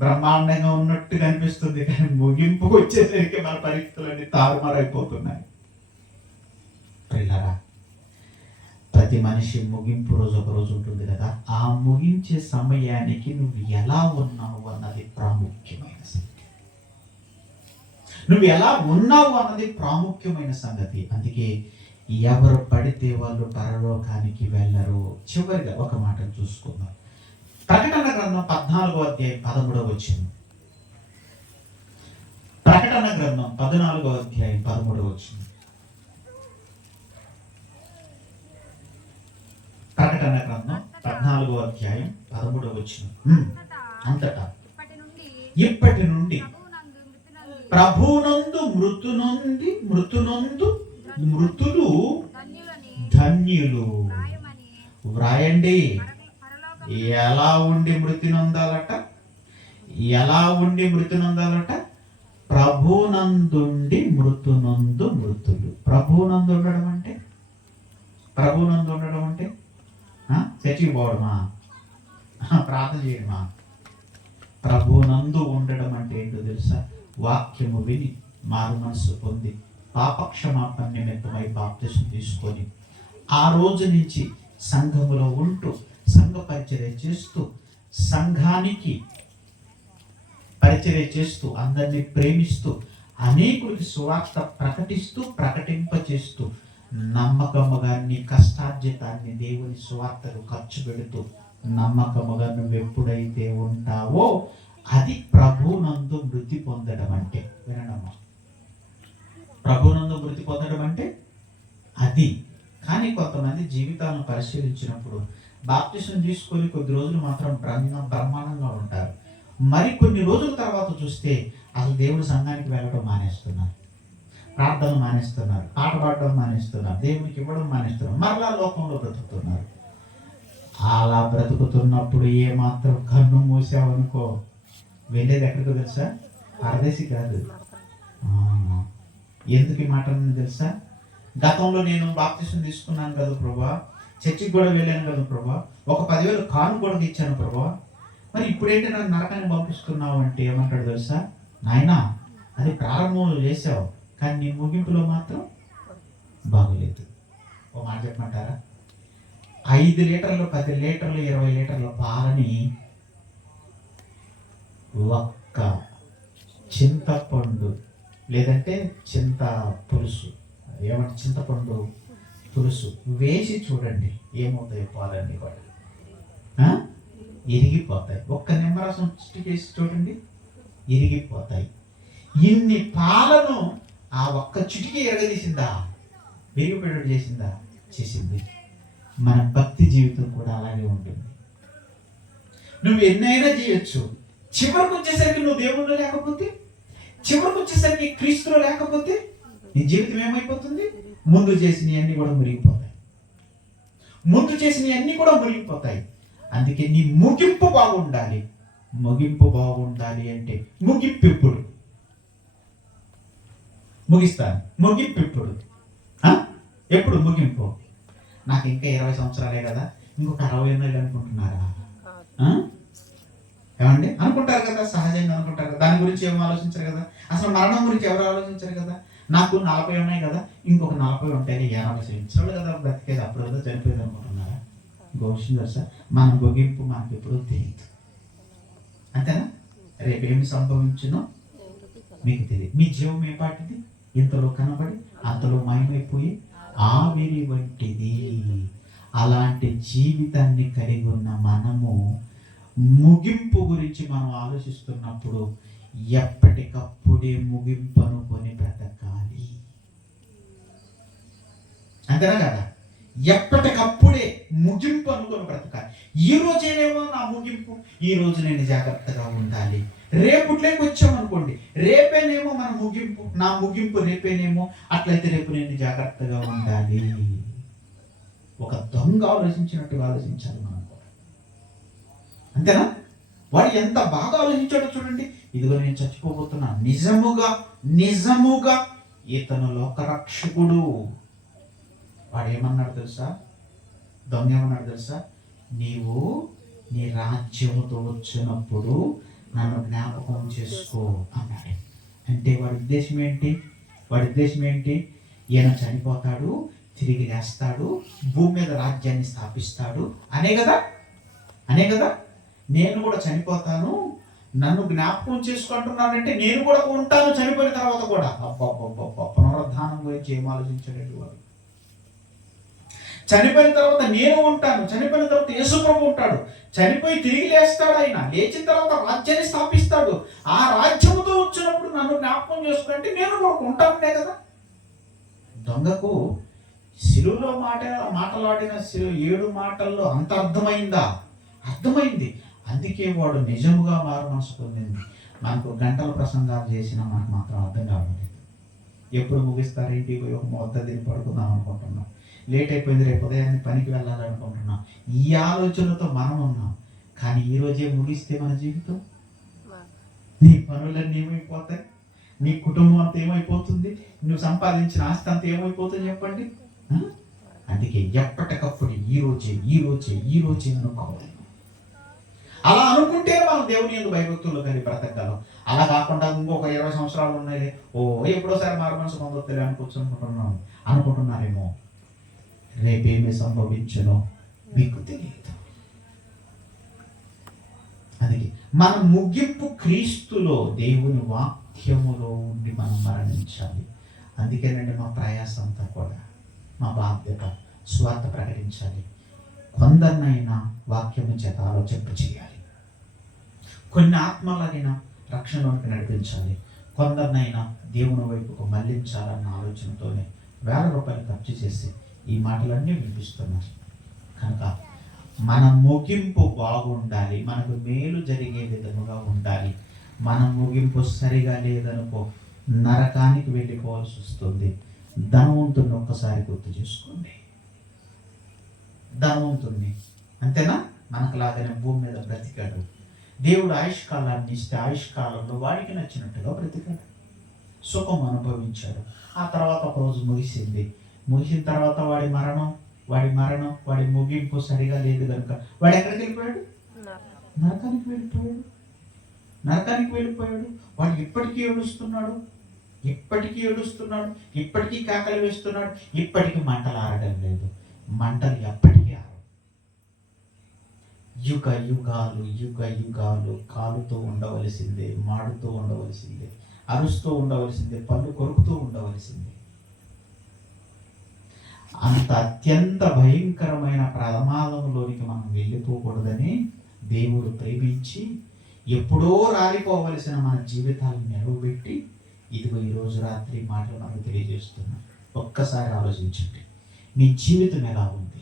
బ్రహ్మాండంగా ఉన్నట్టుగా అనిపిస్తుంది, కానీ ముగింపు వచ్చేసరికి మన పరిస్థితులన్నీ తారుమారైపోతున్నాయి. పిల్లరా, ప్రతి మనిషి ముగింపు రోజు ఒక రోజు ఉంటుంది కదా. ఆ ముగించే సమయానికి నువ్వు ఎలా ఉన్నావు అన్నది ప్రాముఖ్యమైన సంగతి. నువ్వు ఎలా ఉన్నావు అన్నది ప్రాముఖ్యమైన సంగతి. అందుకే ఎవరు పడితే వాళ్ళు పరలోకానికి వెళ్ళరు. చివరిగా ఒక మాట చూసుకుందాం. ప్రకటన గ్రంథం 14వ అధ్యాయం 13వ వచనం. ప్రకటన గ్రంథం 14వ అధ్యాయం 13వ వచనం. ప్రకటన గ్రంథం 14వ అధ్యాయం 13వ వచనం. అంతటా ఇప్పటి నుండి ప్రభునందు మృతులు ధన్యులు. వ్రాయండి. ఎలా ఉండి మృతి నొందాలట? ఎలా ఉండి మృతి నొందాలట? ప్రభునందుండి మృతునందు మృతులు. ప్రభునందు ఉండడం అంటే చర్చికి పోవడమా? ప్రార్థన చేయడమా? ప్రభునందు ఉండడం అంటే ఏంటో తెలుసా? వాక్యము విని మారు మనసు పొంది పాపక్షమాపణ నిమిత్తమై బాప్తిసం తీసుకొని ఆ రోజు నుంచి సంఘములో ఉంటూ సంఘ పరిచర్య చేస్తూ సంఘానికి పరిచర్య చేస్తూ అందరినీ ప్రేమిస్తూ అనేకుడికి సువార్త ప్రకటింపచేస్తూ నమ్మకముగా నీ కష్టార్జితాన్ని దేవుని సువార్తకు ఖర్చు పెడుతూ నమ్మకముగా నువ్వు ఎప్పుడైతే ఉంటావో అది ప్రభునందు మృతి పొందడం అంటే. వినడమ్మా, ప్రభునందు మృతి పొందడం అంటే అది. కానీ కొంతమంది జీవితాలను పరిశీలించినప్పుడు బాప్టిజం తీసుకొని కొద్ది రోజులు మాత్రం బ్రహ్మాండంగా ఉంటారు. మరి కొన్ని రోజుల తర్వాత చూస్తే అసలు దేవుడు సంఘానికి వెళ్ళడం మానేస్తున్నారు, ప్రార్థన మానేస్తున్నారు, పాట పాడడం మానేస్తున్నారు, దేవునికి ఇవ్వడం మానేస్తున్నారు, మరలా లోకంలో బ్రతుకుతున్నారు. అలా బ్రతుకుతున్నప్పుడు ఏ మాత్రం కన్ను మూసావనుకో వెళ్ళేది ఎక్కడికో తెలుసా? పరదేశి కాదు. ఆ, ఎందుకు ఈ మాట అన్నది తెలుసా? గతంలో నేను బాప్తిసం తీసుకున్నాను కదా ప్రభా, చర్చికి కూడా వెళ్ళాను కదా ప్రభా, ఒక 10,000 కాను కూడా ఇచ్చాను ప్రభా, మరి ఇప్పుడేంటి నన్ను నరకాన్ని పంపిస్తున్నావు అంటే ఏమంటాడు తెలుసా? నాయనా, అది ప్రారంభంలో చేసావు, కానీ నీ ముగింపులో మాత్రం బాగోలేదు. ఓ మాట చెప్పమంటారా? 5 లీటర్లు, 10 లీటర్లు, 20 లీటర్ల పాలని ఒక్క చింతపండు లేదంటే చింత పులుసు, ఏమంటే చింతపండు పులుసు వేసి చూడండి, ఏమవుతాయి పాలన్నీ కూడా ఇరిగిపోతాయి. ఒక్క నిమ్మరసం వేసి చూడండి, ఇరిగిపోతాయి. ఇన్ని పాలను ఆ ఒక్క చిటికి ఎరగదీసిందా? విరిగిపోయేటట్టు చేసిందా? చేసింది. మన భక్తి జీవితం కూడా అలాగే ఉంటుంది. నువ్వు ఎన్నైనా చేయొచ్చు, చివరికి వచ్చేసరికి నువ్వు దేవుళ్ళు లేకపోతే, చివరికి వచ్చేసరికి క్రీస్తులో లేకపోతే నీ జీవితం ఏమైపోతుంది? ముందు చేసినవి అన్నీ కూడా మురిగిపోతాయి. ముందు చేసినవి అన్నీ కూడా మురిగిపోతాయి. అందుకే నీ ముగింపు బాగుండాలి. ముగింపు బాగుండాలి అంటే ముగింపు ఎప్పుడు? ముగిస్తాను. ముగింపు ఎప్పుడు? ఎప్పుడు ముగింపు? నాకు ఇంకా 20 సంవత్సరాలే కదా, ఇంకొక 60 ఏళ్ళు అనుకుంటున్నారా? ఏమండి? అనుకుంటారు కదా, సహజంగా అనుకుంటారు కదా. దాని గురించి ఏం ఆలోచించరు కదా. అసలు మరణం గురించి ఎవరు ఆలోచించరు కదా. నాకు 40 ఉన్నాయి కదా, ఇంకొక 40 ఉంటాయి, 50 సంవత్సరాలు కదా బ్రతికేది, అప్పుడు కదా చనిపోయేది అనుకుంటున్నారా? గోషి తెలుసా, మన ముగింపు మనకి ఎప్పుడూ తెలియదు. అంతేనా? రేపు ఏమి సంభవించునో మీకు తెలియదు. మీ జీవం ఏ పాటిది? ఇంతలో కనబడి అంతలో మాయమైపోయి ఆవిరి వంటిది. అలాంటి జీవితాన్ని కలిగి ఉన్న మనము ముగింపు గురించి మనం ఆలోచిస్తున్నప్పుడు ఎప్పటికప్పుడే ముగింపు అనుకొని బ్రతకాలి. అంతేనా కదా? ఎప్పటికప్పుడే ముగింపు అనుకొని బ్రతకాలి. ఈ రోజేనేమో నా ముగింపు, ఈ రోజు నేను జాగ్రత్తగా ఉండాలి. రేపుట్లోకి వచ్చామనుకోండి, రేపేనేమో మన ముగింపు, నా ముగింపు రేపేనేమో, అట్లయితే రేపు నేను జాగ్రత్తగా ఉండాలి. ఒక దొంగ ఆలోచించినట్టుగా ఆలోచించాలి మనం కూడా. అంతేనా? వాడు ఎంత బాగా ఆలోచించాడో చూడండి. ఇదిగో నేను చచ్చిపోబోతున్నా, నిజముగా ఇతను లోకరక్షకుడు. వాడు ఏమన్నాడు తెలుసా? దొంగ ఏమన్నాడు తెలుసా? నీవు నీ రాజ్యముతో వచ్చినప్పుడు నన్ను జ్ఞాపకం చేసుకో అన్నాడు. అంటే వాడి ఉద్దేశం ఏంటి? ఈయన చనిపోతాడు, తిరిగి లేస్తాడు, భూమి మీద రాజ్యాన్ని స్థాపిస్తాడు అనే కదా. నేను కూడా చనిపోతాను, నన్ను జ్ఞాపకం చేసుకుంటున్నానంటే నేను కూడా ఉంటాను చనిపోయిన తర్వాత కూడా. అబ్బా, పునరుద్ధానం గురించి ఏం ఆలోచించలేదు వాడు. చనిపోయిన తర్వాత నేను ఉంటాను, చనిపోయిన తర్వాత యేసు ప్రభు ఉంటాడు, చనిపోయి తిరిగి లేస్తాడు, ఆయన లేచిన తర్వాత రాజ్యాన్ని స్థాపిస్తాడు, ఆ రాజ్యముతో వచ్చినప్పుడు నన్ను జ్ఞాపకం చేసుకుంటే నేను కూడా ఉంటానే కదా. దొంగకు శిలువలో మాటలాడిన 7 మాటల్లో అంత అర్థమైంది. అందుకే వాడు నిజముగా మారు మనసు పొందింది. మనకు గంటల ప్రసంగాలు చేసినా మనకు మాత్రం అర్థం కావట్లేదు. ఎప్పుడు ముగిస్తారు, ఇంటికి పోయి ఒక మొత్తం దీన్ని పడుకుందాం అనుకుంటున్నాం, లేట్ అయిపోయింది, రేపు ఉదయాన్నే పనికి వెళ్ళాలనుకుంటున్నాం, ఈ ఆలోచనతో మనం ఉన్నాం. కానీ ఈరోజే ముగిస్తే మన జీవితం, నీ పనులన్నీ ఏమైపోతాయి, నీ కుటుంబం అంతా ఏమైపోతుంది, నువ్వు సంపాదించిన ఆస్తి అంతా ఏమైపోతుంది చెప్పండి. అందుకే ఎప్పటికప్పుడు ఈ రోజే అనుకోవాలి. అలా అనుకుంటే మనం దేవుని యందు భయభక్తుల్లో కలిగి బ్రతకగలం. అలా కాకుండా ఇంకొక 20 సంవత్సరాలు ఉన్నాయి, ఎప్పుడోసారి మారు మనసు పొందొద్దులే అనుకుంటున్నారేమో. రేపేమి సంభవించునో మీకు తెలియదు. అందుకే మన ముగింపు క్రీస్తులో, దేవుని వాక్యములో ఉండి మనం మరణించాలి. అందుకేనండి మా ప్రయాసం అంతా కూడా, మా బాధ్యత స్వార్థ ప్రకటించాలి. కొందరినైనా వాక్యము చేత ఆలోచింప చేయాలి, కొన్ని ఆత్మలైనా రక్షణలోనికి నడిపించాలి, కొందరినైనా దేవుని వైపుకు మళ్లించాలన్న ఆలోచనతోనే ₹1000 ఖర్చు చేసి ఈ మాటలన్నీ వినిపిస్తున్నారు. కనుక మన ముగింపు బాగుండాలి, మనకు మేలు జరిగే విధముగా ఉండాలి. మన ముగింపు సరిగా లేదనుకో నరకానికి వెళ్ళిపోవాల్సి వస్తుంది. ధనవంతుని ఒక్కసారి గుర్తు చేసుకోండి. ధనవంతుణ్ణి అంతేనా, మనకు లాగానే భూమి మీద బ్రతికాడు, దేవుడు ఆయుష్కాలాన్ని ఇస్తే ఆయుష్కాలంలో వాడికి నచ్చినట్టుగా బ్రతికాడు, సుఖం అనుభవించాడు. ఆ తర్వాత ఒక రోజు ముగిసింది. ముగిసిన తర్వాత వాడి ముగింపు సరిగా లేదు కనుక వాడు ఎక్కడికి వెళ్ళిపోయాడు? నరకానికి వెళ్ళిపోయాడు. వాడు ఇప్పటికీ ఏడుస్తున్నాడు, ఇప్పటికీ కేకలు వేస్తున్నాడు, ఇప్పటికీ మంటలు ఆరడం లేదు. మంటలు ఎప్పటికీ ఆరవు. యుగ యుగాలు కాలుతూ ఉండవలసిందే, మాడుతూ ఉండవలసిందే, అరుస్తూ ఉండవలసిందే, పళ్ళు కొరుకుతూ ఉండవలసిందే. అంత అత్యంత భయంకరమైన ప్రమాదంలోనికి మనం వెళ్ళిపోకూడదని దేవుడు ప్రేమించి ఎప్పుడో రాలిపోవలసిన మన జీవితాలను నిలవబెట్టి ఇదిగో ఈరోజు రాత్రి మాటలు మనకు తెలియజేస్తున్నాం. ఒక్కసారి ఆలోచించండి, మీ జీవితం ఎలా ఉంది?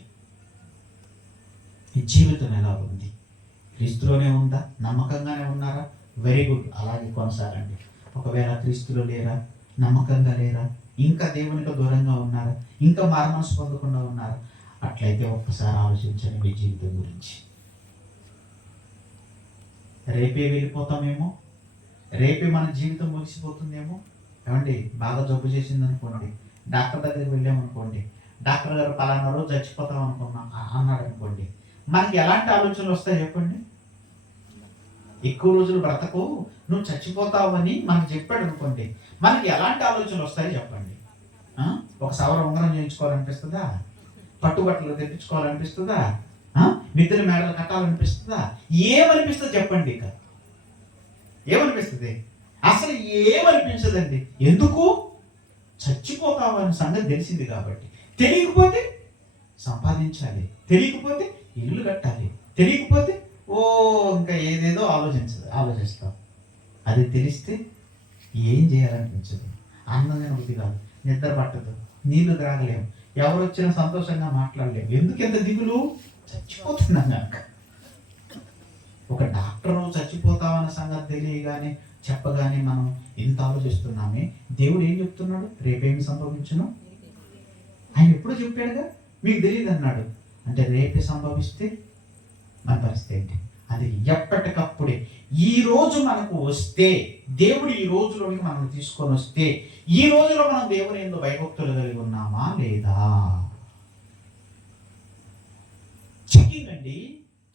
క్రీస్తులోనే ఉందా? నమ్మకంగానే ఉన్నారా? వెరీ గుడ్, అలాగే కొనసాగండి. ఒకవేళ క్రీస్తులో లేరా, నమ్మకంగా లేరా, ఇంకా దేవునికి దూరంగా ఉన్నారా, ఇంకా మారుమనసు పొందకుండా ఉన్నారా, అట్లయితే ఒక్కసారి ఆలోచించండి మీ జీవితం గురించి. రేపే వెళ్ళిపోతామేమో, రేపే మన జీవితం ముగిసిపోతుందేమో. ఏమండి, బాగా జబ్బు చేసింది అనుకోండి, డాక్టర్ దగ్గరికి వెళ్ళామనుకోండి, డాక్టర్ గారు పలానా రోజు చచ్చిపోతాం అన్నాడు అనుకోండి, మనకి ఎలాంటి ఆలోచనలు వస్తాయి చెప్పండి? ఎక్కువ రోజులు బ్రతకు, నువ్వు చచ్చిపోతావని మనకు చెప్పాడు అనుకోండి, మనకి ఎలాంటి ఆలోచనలు వస్తాయి చెప్పండి? ఒక సవర ఉంగరం చేయించుకోవాలనిపిస్తుందా? పట్టుబట్టలు తెప్పించుకోవాలనిపిస్తుందా? మిద్దెల మేడలు కట్టాలనిపిస్తుందా? ఏమనిపిస్తుంది చెప్పండి? ఇక ఏమనిపిస్తుంది? అసలు ఏమనిపించదండి. ఎందుకు? చచ్చిపోతావని సంగతి తెలిసింది కాబట్టి. తెలియకపోతే సంపాదించాలి, తెలియకపోతే ఇల్లు కట్టాలి, తెలియకపోతే ఇంకా ఏదేదో ఆలోచిస్తాం. అది తెలిస్తే ఏం చేయాలనిపించదు, ఆనందమైన బుద్ధి కాదు, నిద్ర పట్టదు, నీళ్లు త్రాగలేము, ఎవరు వచ్చినా సంతోషంగా మాట్లాడలేము. ఎందుకు ఎంత దిగులు? చచ్చిపోతున్నాం కనుక. ఒక డాక్టర్ చచ్చిపోతామన్న సంగతి తెలియగానే చెప్పగానే మనం ఎంత ఆలోచిస్తున్నామే. దేవుడు ఏం చెప్తున్నాడు? రేపేమి సంభవించును ఆయన ఎప్పుడో చెప్పాడుగా, మీకు తెలియదు అన్నాడు. అంటే రేపే సంభవిస్తే మన పరిస్థితి ఏంటి? అది ఎప్పటికప్పుడే ఈ రోజు మనకు వస్తే, దేవుడు ఈ రోజులోకి మనం తీసుకొని వస్తే, ఈ రోజులో మనం దేవుని యందు భయభక్తులు కలిగి ఉన్నామా లేదా? చెకింగ్ అండి,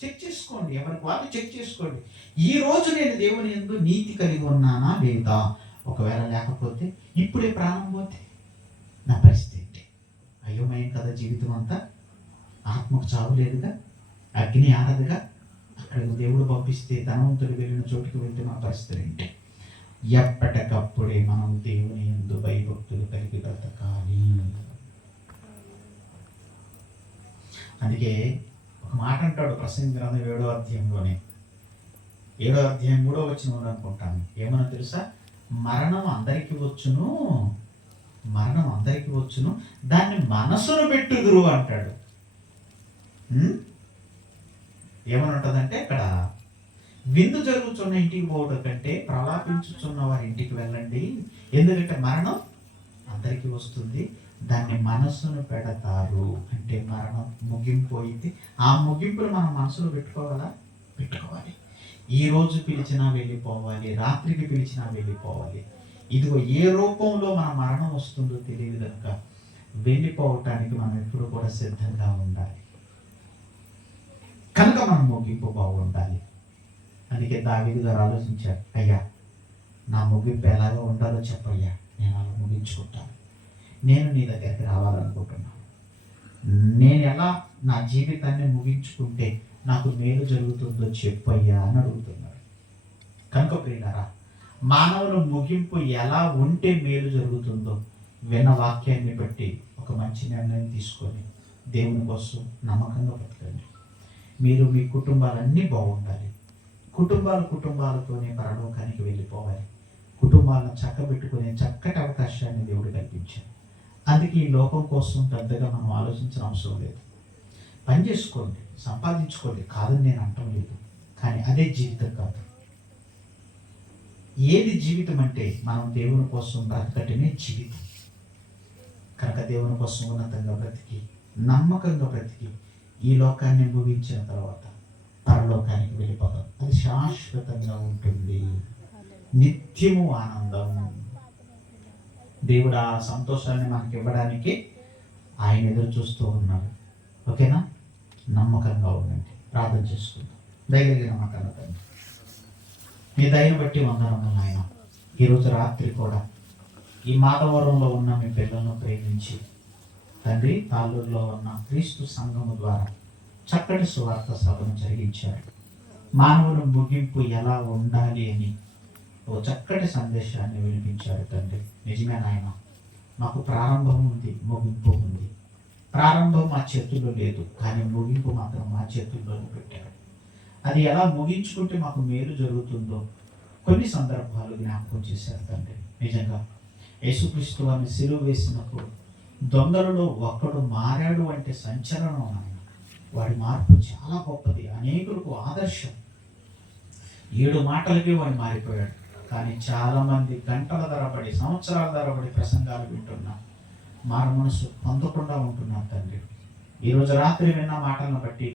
చెక్ చేసుకోండి, ఎవరికి వాళ్ళు చెక్ చేసుకోండి. ఈ రోజు నేను దేవుని యందు నీతి కలిగి ఉన్నానా లేదా? ఒకవేళ లేకపోతే, ఇప్పుడే ప్రాణం పోతే నా పరిస్థితి ఏంటి? అయోమయం కదా జీవితం అంతా. ఆత్మకు చావు లేదుగా, అగ్ని ఆరదుగా. అక్కడికి దేవుడు పంపిస్తే ధనవంతుడు వెళ్ళిన చోటుకి వెళ్తే మన పరిస్థితి ఏంటి? ఎప్పటికప్పుడే మనం దేవుని యందు భయభక్తులు కలిగి బ్రతకాలి. అందుకే ఒక మాట అంటాడు ప్రసంగి గ్రంథం 7వ అధ్యాయంలోనే, 7వ అధ్యాయం 3వ వచనం అనుకుంటాను. ఏమన్నా తెలుసా? మరణం అందరికీ వచ్చును, దాన్ని మనసును పెట్టుదురు అంటాడు. ఏమని ఉంటుందంటే, అక్కడ విందు జరుగుతున్న ఇంటికి పోవడం కంటే ప్రలాపించుచున్న వారి ఇంటికి వెళ్ళండి, ఎందుకంటే మరణం అందరికీ వస్తుంది, దాన్ని మనస్సును పెడతారు. అంటే మరణం ముగింపు అయితే ఆ ముగింపును మనం మనసులో పెట్టుకోవాలి. ఈ రోజు పిలిచినా వెళ్ళిపోవాలి, రాత్రికి పిలిచినా వెళ్ళిపోవాలి. ఇదిగో ఏ రూపంలో మన మరణం వస్తుందో తెలియదు కనుక వెళ్ళిపోవటానికి మనం ఎప్పుడు కూడా సిద్ధంగా ఉండాలి. కనుక మనం ముగింపు బాగుండాలి. అందుకే దావీదు గారు ఆలోచించారు, అయ్యా నా ముగింపు ఎలాగో ఉండాలో చెప్పయ్యా, నేను అలా ముగించుకుంటాను. నేను నీ దగ్గరికి రావాలనుకుంటున్నాను. నేను ఎలా నా జీవితాన్ని ముగించుకుంటే నాకు మేలు జరుగుతుందో చెప్పయ్యా అని అడుగుతున్నాడు. కనుక ప్రియులారా, మానవుల ముగింపు ఎలా ఉంటే మేలు జరుగుతుందో విన్న వాక్యాన్ని బట్టి ఒక మంచి నిర్ణయం తీసుకొని దేవుని కోసం నమ్మకంగా బతకండి. మీరు మీ కుటుంబాలన్నీ బాగుండాలి. కుటుంబాలతోనే పరలోకానికి వెళ్ళిపోవాలి. కుటుంబాలను చక్కబెట్టుకునే చక్కటి అవకాశాన్ని దేవుడు కల్పించాడు. అందుకే ఈ లోకం కోసం పెద్దగా మనం ఆలోచించిన అవసరం లేదు. పని చేసుకోండి, సంపాదించుకోండి, కాదని నేను అంటం లేదు. కానీ అదే జీవితం కాదు. ఏది జీవితం అంటే మనం దేవుని కోసం బ్రతకటమే జీవితం. కనుక దేవుని కోసం ఉన్నతంగా బ్రతికి, నమ్మకంగా బ్రతికి, ఈ లోకాన్ని ముగించిన తర్వాత పరలోకం పరలోకానికి వెళ్ళిపోతాం. అది శాశ్వతంగా ఉంటుంది, నిత్యము ఆనందం. దేవుడు ఆ సంతోషాన్ని మనకి ఇవ్వడానికి ఆయన ఎదురు చూస్తూ ఉన్నాడు. ఓకేనా? నమ్మకంగా ఉండండి. ప్రార్థన చేసుకుందాం. దయగలిగిన మా కన్న తండ్రి, మీ దయను బట్టి వందనములు నాయన. ఈరోజు రాత్రి కూడా ఈ మాధవరంలో ఉన్న మీ పిల్లలను ప్రేమించి తండ్రి, తాళ్ళూరులో ఉన్న క్రీస్తు సంఘము ద్వారా చక్కటి సువార్త సభను జరిగించారు. మానవుల ముగింపు ఎలా ఉండాలి అని ఓ చక్కటి సందేశాన్ని వినిపించారు తండ్రి. నిజమే నాయన, మాకు ప్రారంభం ఉంది, ముగింపు ఉంది. ప్రారంభం మా చేతుల్లో లేదు, కానీ ముగింపు మాత్రం మా చేతుల్లోనే పెట్టారు. అది ఎలా ముగించుకుంటే మాకు మేలు జరుగుతుందో కొన్ని సందర్భాలు జ్ఞాపకం చేశారు తండ్రి. నిజంగా యేసుక్రీస్తు వారిని సిలువ వేసినప్పుడు దొంగలలో ఒక్కడు మారాడు అంటే సంచలనం నాయన. వాడి మార్పు చాలా గొప్పది, అనేకులకు ఆదర్శం. 7 మాటలకి వాడు మారిపోయాడు. కానీ చాలామంది గంటల తరబడి, సంవత్సరాల తరబడి ప్రసంగాలు వింటున్నా మారు మనసు పొందకుండా ఉంటున్నారు తండ్రి. ఈరోజు రాత్రి విన్న మాటలను బట్టి